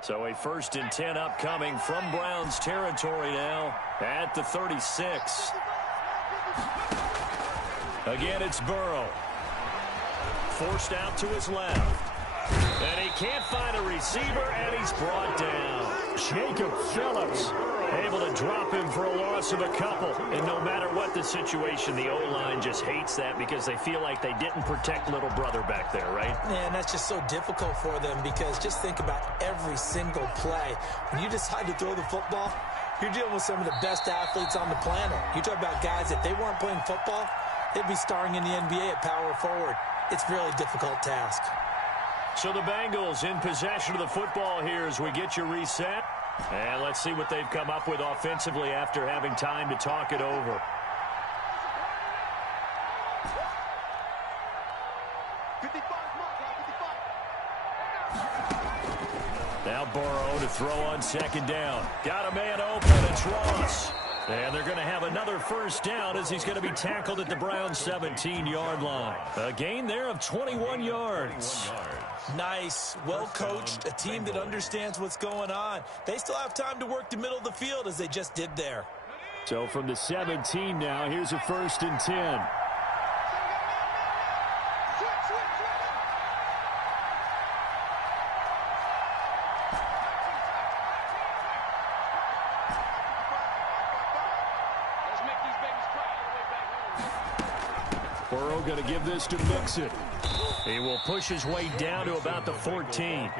So a 1st and 10 upcoming from Browns territory now at the 36. Again, it's Burrow. Forced out to his left. And he can't find a receiver, and he's brought down. Jacob Phillips Able to drop him for a loss of a couple. And no matter what the situation, the O-line just hates that because they feel like they didn't protect little brother back there, right? Man, that's just so difficult for them because just think about every single play. When you decide to throw the football, you're dealing with some of the best athletes on the planet. You talk about guys, if they weren't playing football, they'd be starring in the NBA at power forward. It's a really difficult task. So the Bengals in possession of the football here as we get you reset. And let's see what they've come up with offensively after having time to talk it over. Now Burrow to throw on 2nd down. Got a man open. It's Ross. And they're going to have another first down as he's going to be tackled at the Browns' 17-yard line. A gain there of 21 yards. Nice, well coached, a team that understands what's going on. They still have time to work the middle of the field as they just did there. So from the 17 now, here's a 1st and 10. Burrow going to give this to Mixon. He will push his way down to about the 14.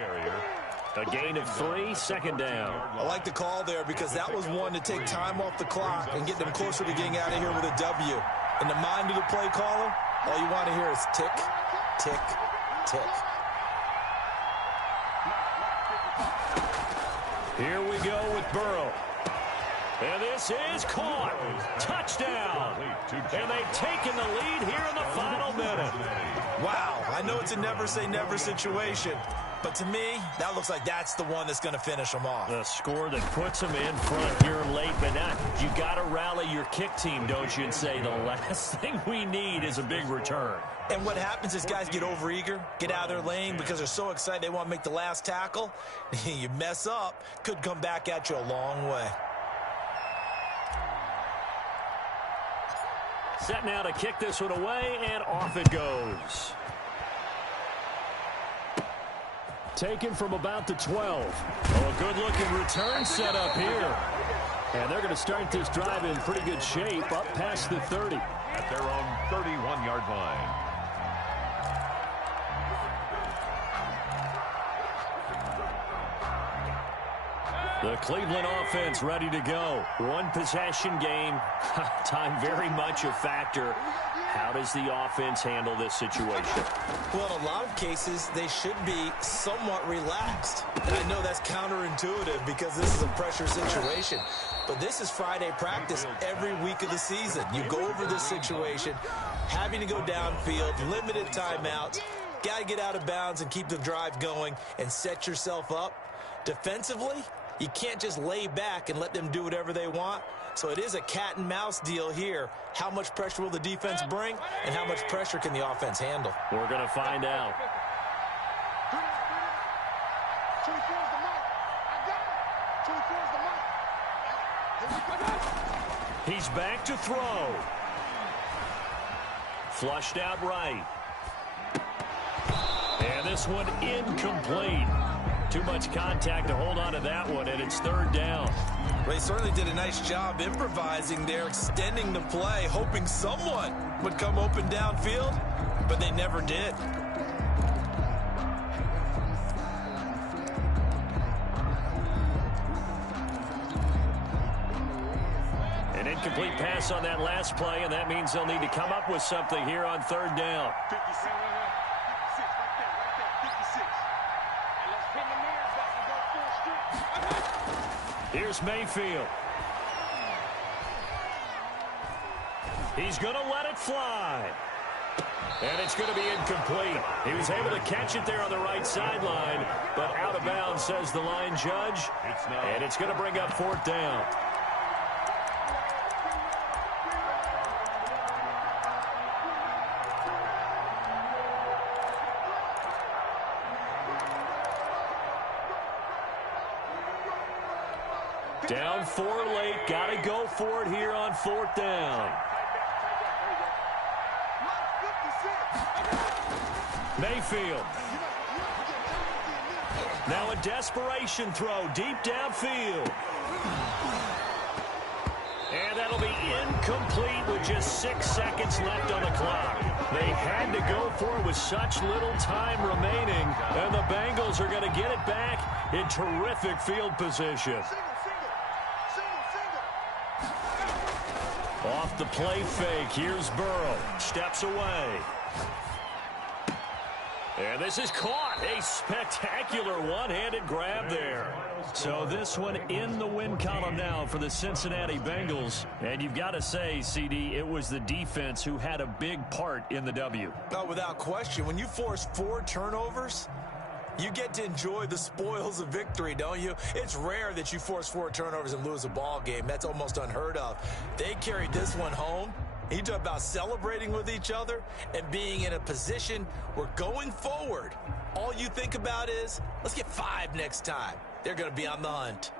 A gain of 3, 2nd down. I like the call there because that was one to take time off the clock and get them closer to getting out of here with a W. In the mind of the play caller, all you want to hear is tick, tick, tick. Here we go with Burrow. And this is caught. Touchdown. And they've taken the lead here in the final minute. Wow, I know it's a never-say-never situation, but to me, that looks like that's the one that's going to finish them off. The score that puts them in front here late, but not. You got to rally your kick team, don't you, and say the last thing we need is a big return. And what happens is guys get overeager, get out of their lane because they're so excited they want to make the last tackle. You mess up, could come back at you a long way. Set now to kick this one away, and off it goes. Taken from about the 12. Oh, a good-looking return set up here. And they're going to start this drive in pretty good shape up past the 30. At their own 31-yard line. The Cleveland offense ready to go. One possession game. Time very much a factor. How does the offense handle this situation? Well, in a lot of cases, they should be somewhat relaxed. And I know that's counterintuitive because this is a pressure situation. But this is Friday practice every week of the season. You go over this situation, having to go downfield, limited timeouts, got to get out of bounds and keep the drive going and set yourself up. Defensively, you can't just lay back and let them do whatever they want. So it is a cat and mouse deal here. How much pressure will the defense bring and how much pressure can the offense handle? We're going to find out. He's back to throw. Flushed out right. And this one incomplete. Too much contact to hold on to that one, and it's 3rd down. They certainly did a nice job improvising there, extending the play, hoping someone would come open downfield, but they never did. An incomplete pass on that last play, and that means they'll need to come up with something here on 3rd down. 56. Here's Mayfield. He's going to let it fly. And it's going to be incomplete. He was able to catch it there on the right sideline, but out of bounds, says the line judge. And it's going to bring up fourth down. Down 4 late. Got to go for it here on fourth down. Mayfield. Now a desperation throw deep downfield. And that'll be incomplete with just 6 seconds left on the clock. They had to go for it with such little time remaining. And the Bengals are going to get it back in terrific field position. Off the play fake. Here's Burrow. Steps away. And this is caught. A spectacular one-handed grab there. So this one in the win column now for the Cincinnati Bengals. And you've got to say, CD, it was the defense who had a big part in the W. No, without question. When you force 4 turnovers, you get to enjoy the spoils of victory, don't you? It's rare that you force 4 turnovers and lose a ball game. That's almost unheard of. They carried this one home. You talk about celebrating with each other and being in a position where going forward, all you think about is, let's get 5 next time. They're going to be on the hunt.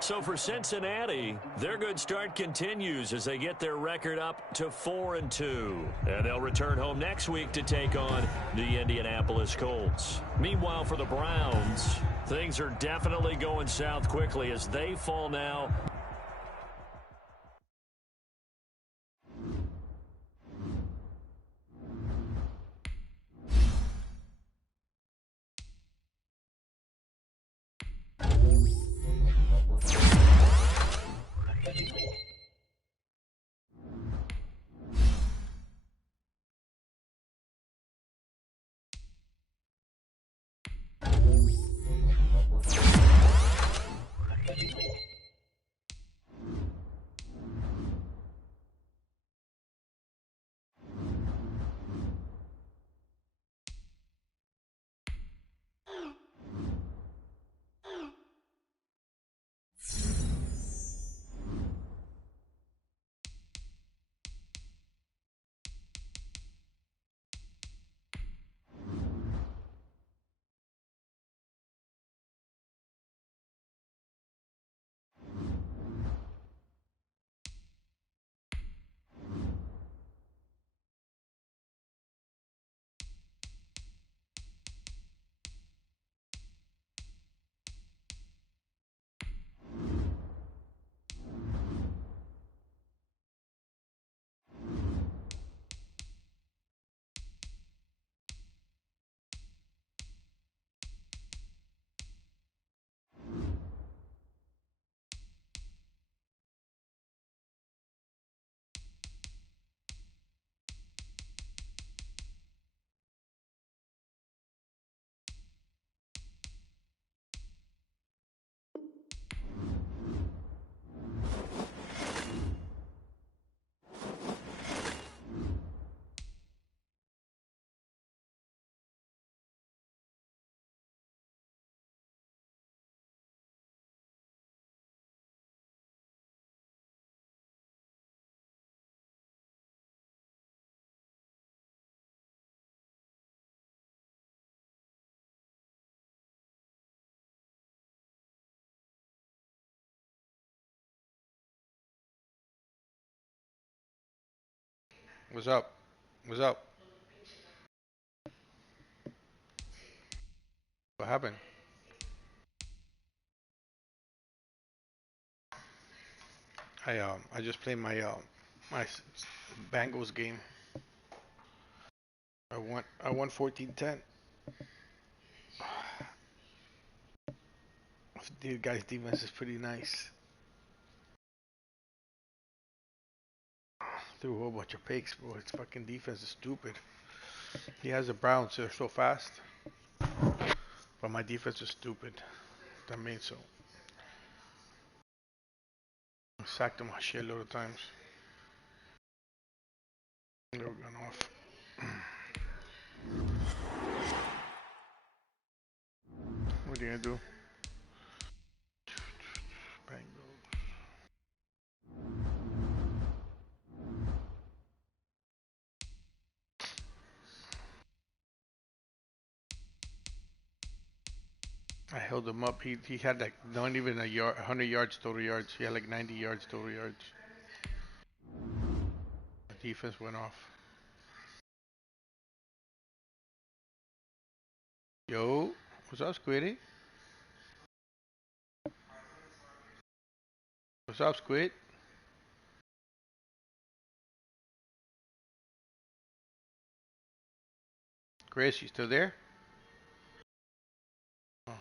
So for Cincinnati, their good start continues as they get their record up to 4-2. And they'll return home next week to take on the Indianapolis Colts. Meanwhile, for the Browns, things are definitely going south quickly as they fall now. What's up? What's up? What happened? I just played my Bengals game. I won 14-10. The guy's defense is pretty nice. Threw a whole bunch of picks, bro. His fucking defense is stupid. He has the Browns, they're so fast. But my defense is stupid. That means so. I sacked him a shitload of times. They were going off. What are you gonna do? Bengals. I held him up. He had like not even a yard, 100 yards total yards. He had like 90 yards total yards. The defense went off. Yo, what's up, Squiddy? What's up, Squid? Chris, you still there? Oh.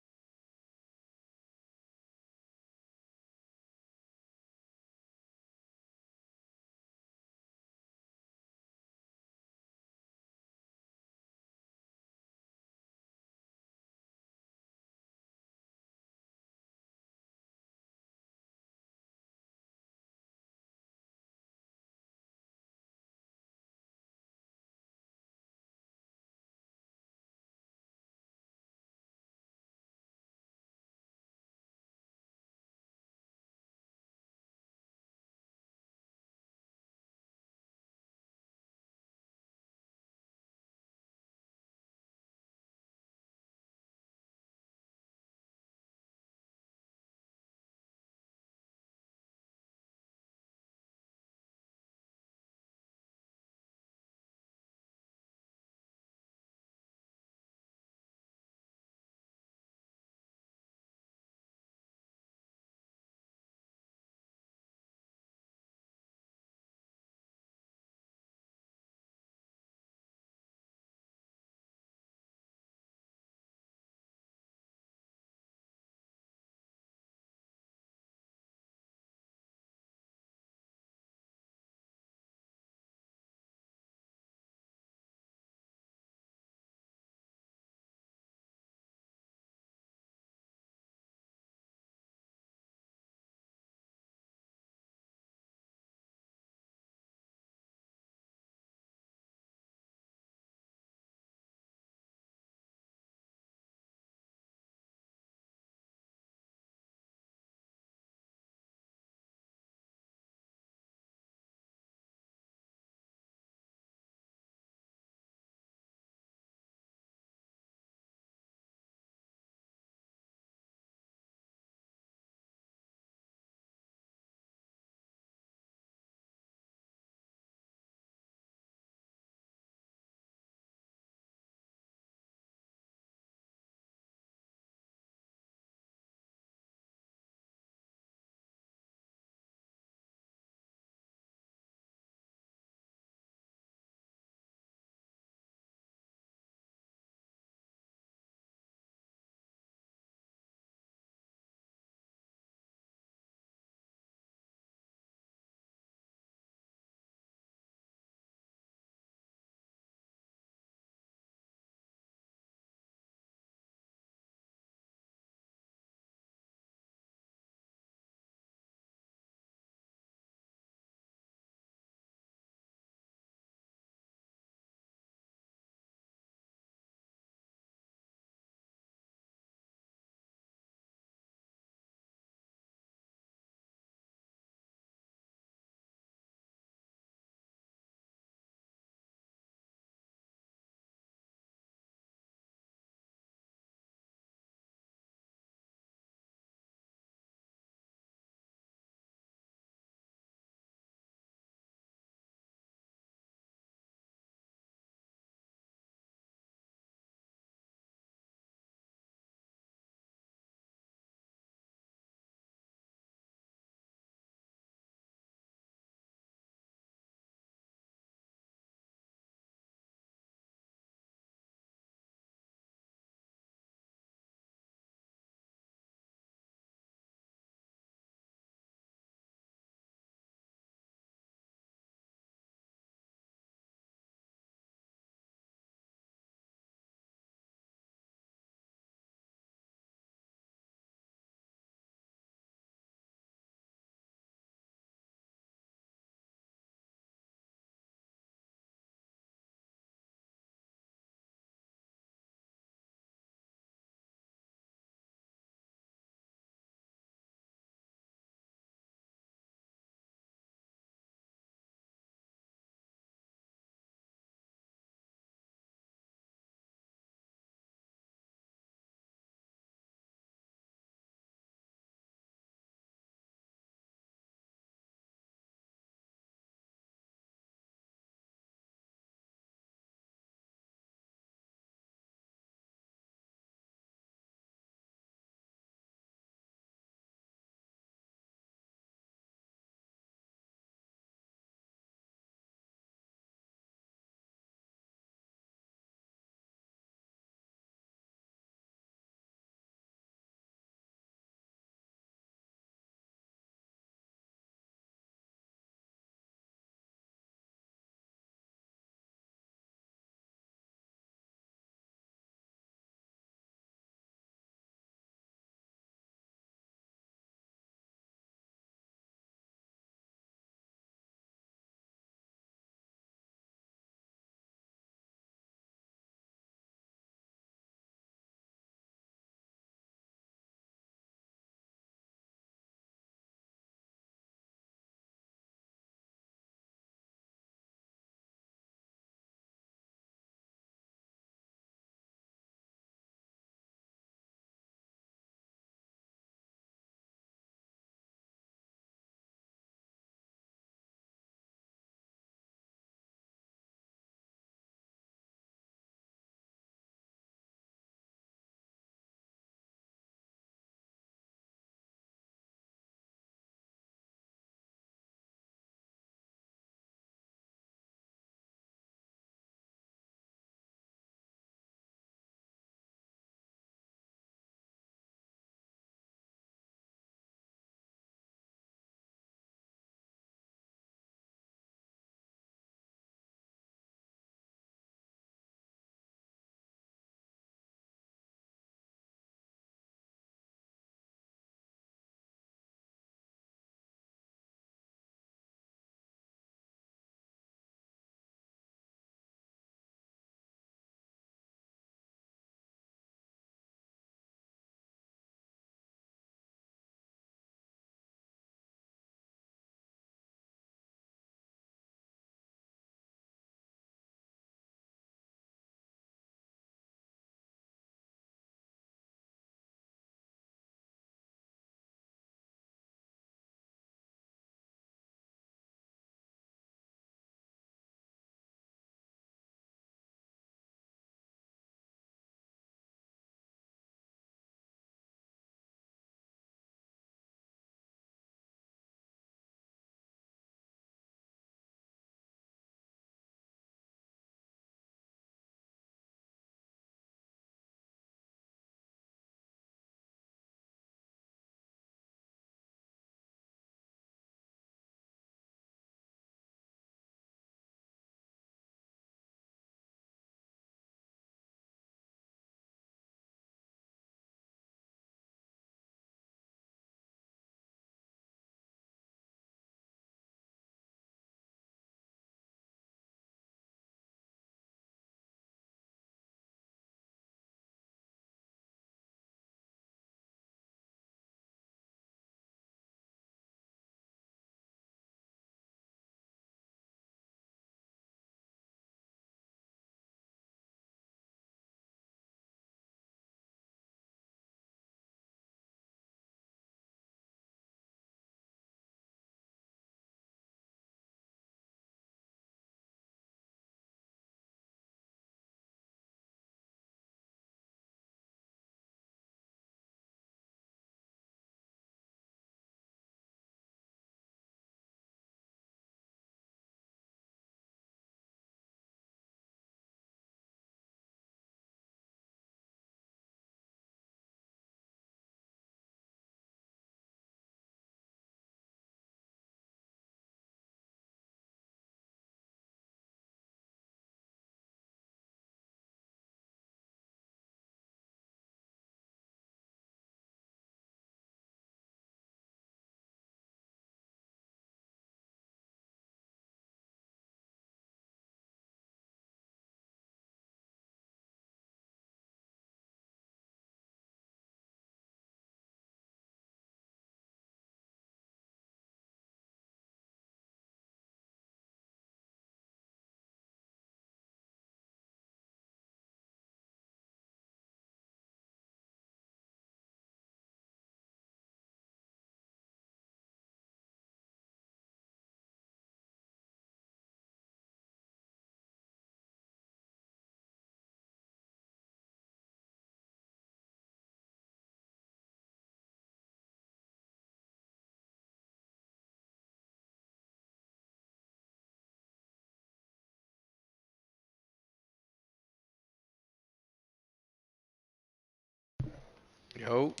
Yo. What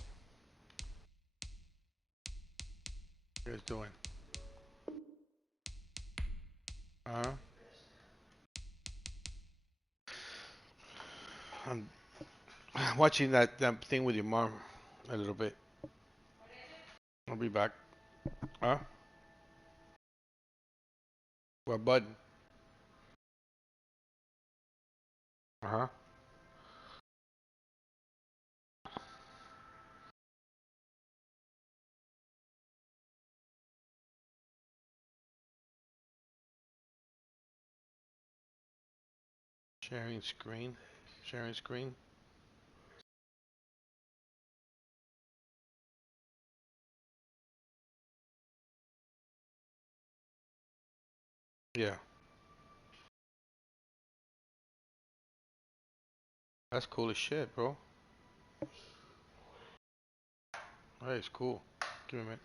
you guys doing? Uh-huh. I'm watching that thing with your mom a little bit. I'll be back. Huh? What button? Uh-huh. Sharing screen. Sharing screen. Yeah. That's cool as shit, bro. That is cool. Give me a minute.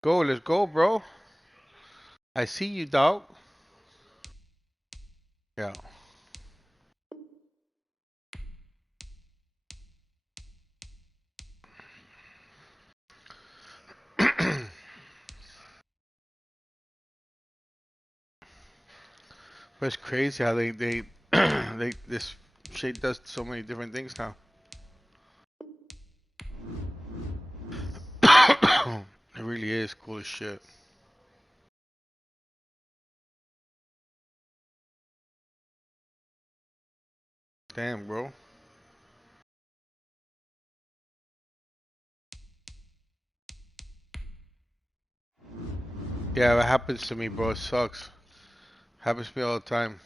Go, let's go, bro. I see you, dog. Yeah. But it's crazy how they this shit does so many different things now. It really is cool as shit. Damn, bro. Yeah, that happens to me, bro. It sucks. Happens to me all the time.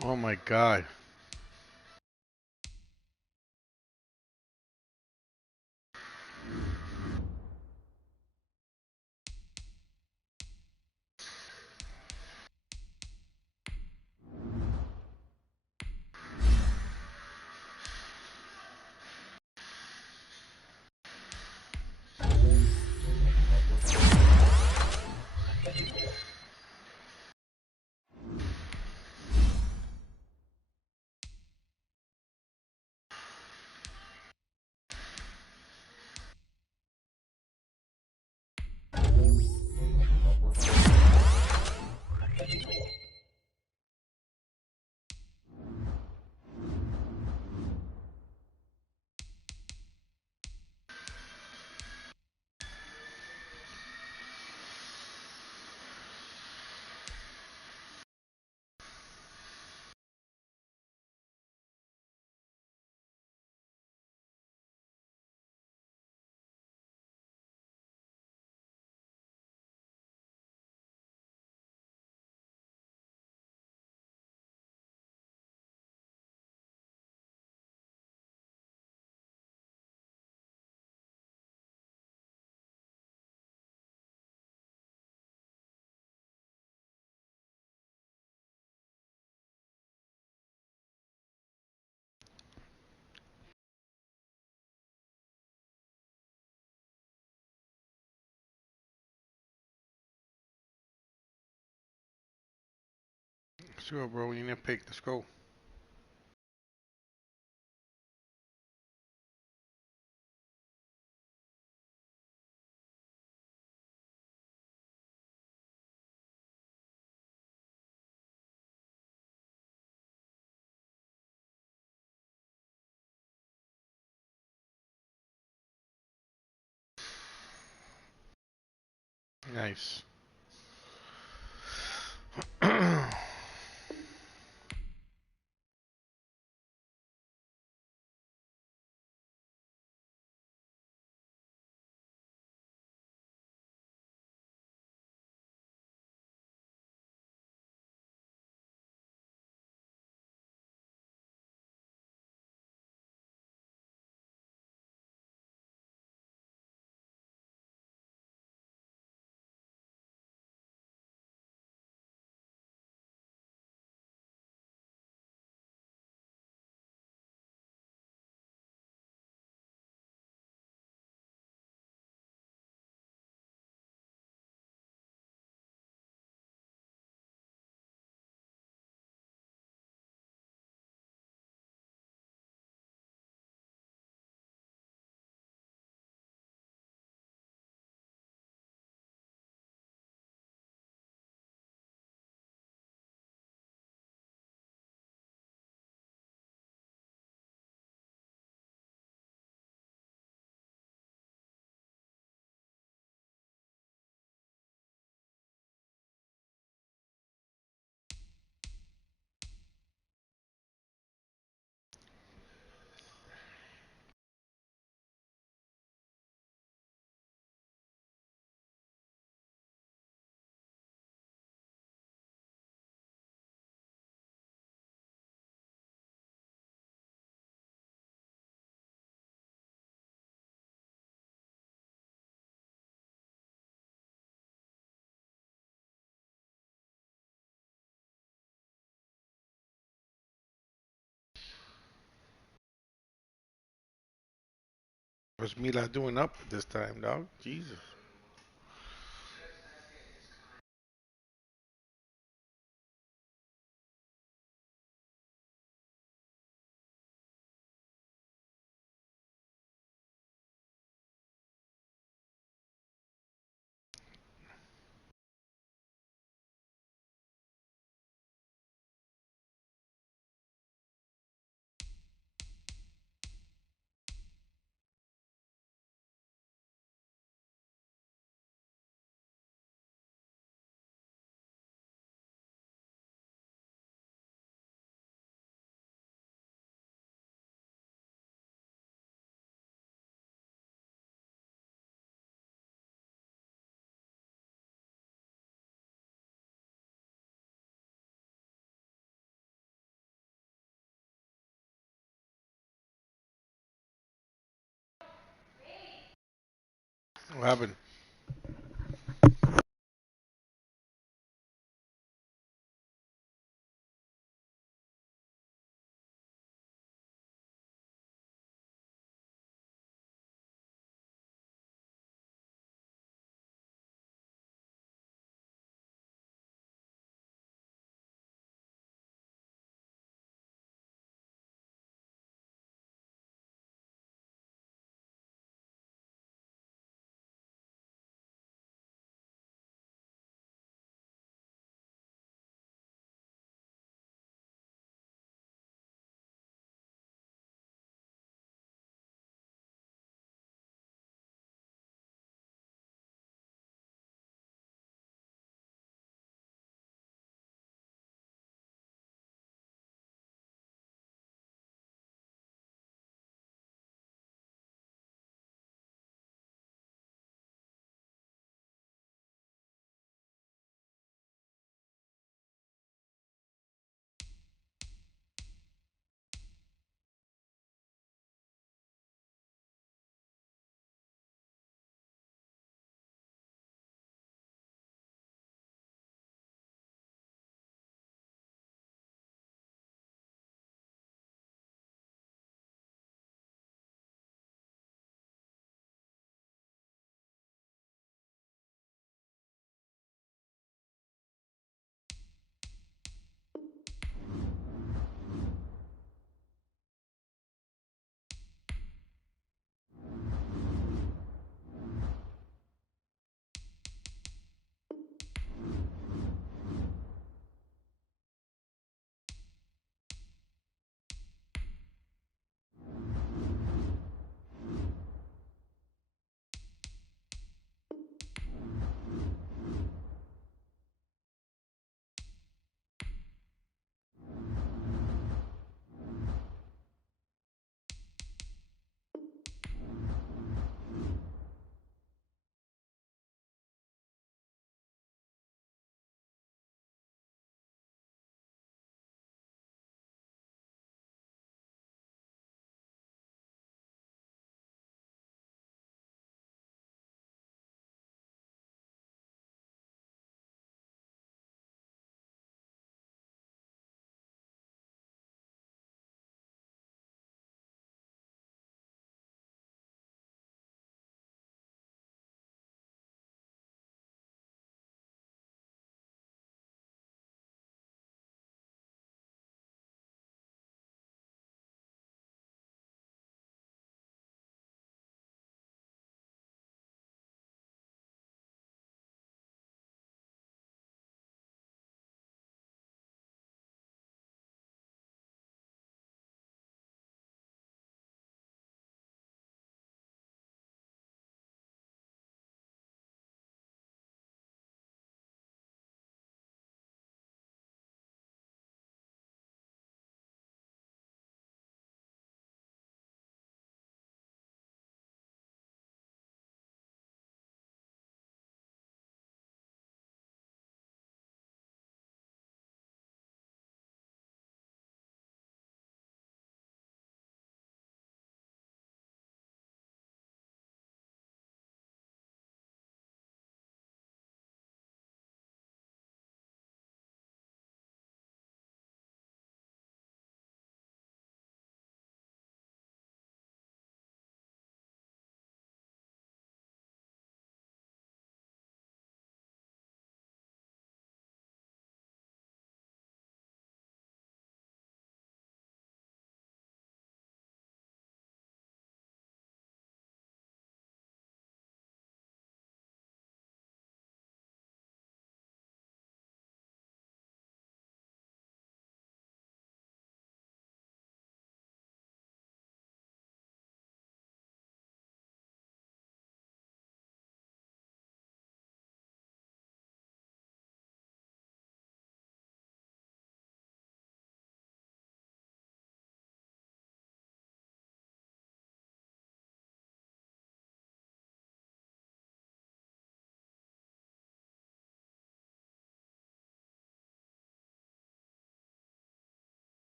Oh my god. Let's go, bro. We need to pick. Let's go. Nice. What's Mila doing up this time, dog? Jesus. What happened?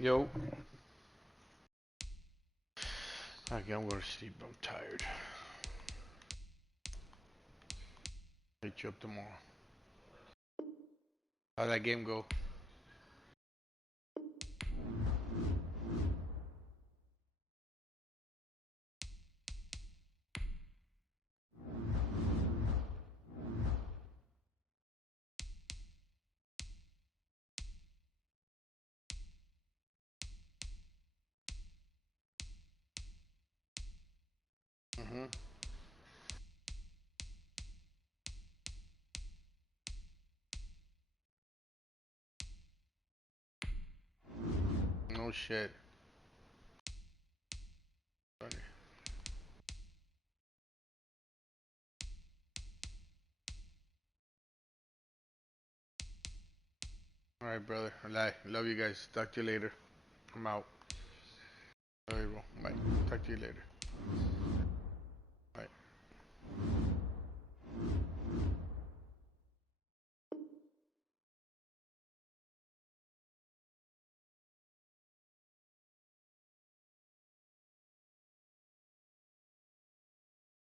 Yo. Okay, I'm going to sleep. I'm tired. Hit you up tomorrow. How'd that game go? Mm-hmm. No shit. Funny. Alright, brother. Love you guys. Talk to you later. I'm out. There you go. Bye. Talk to you later.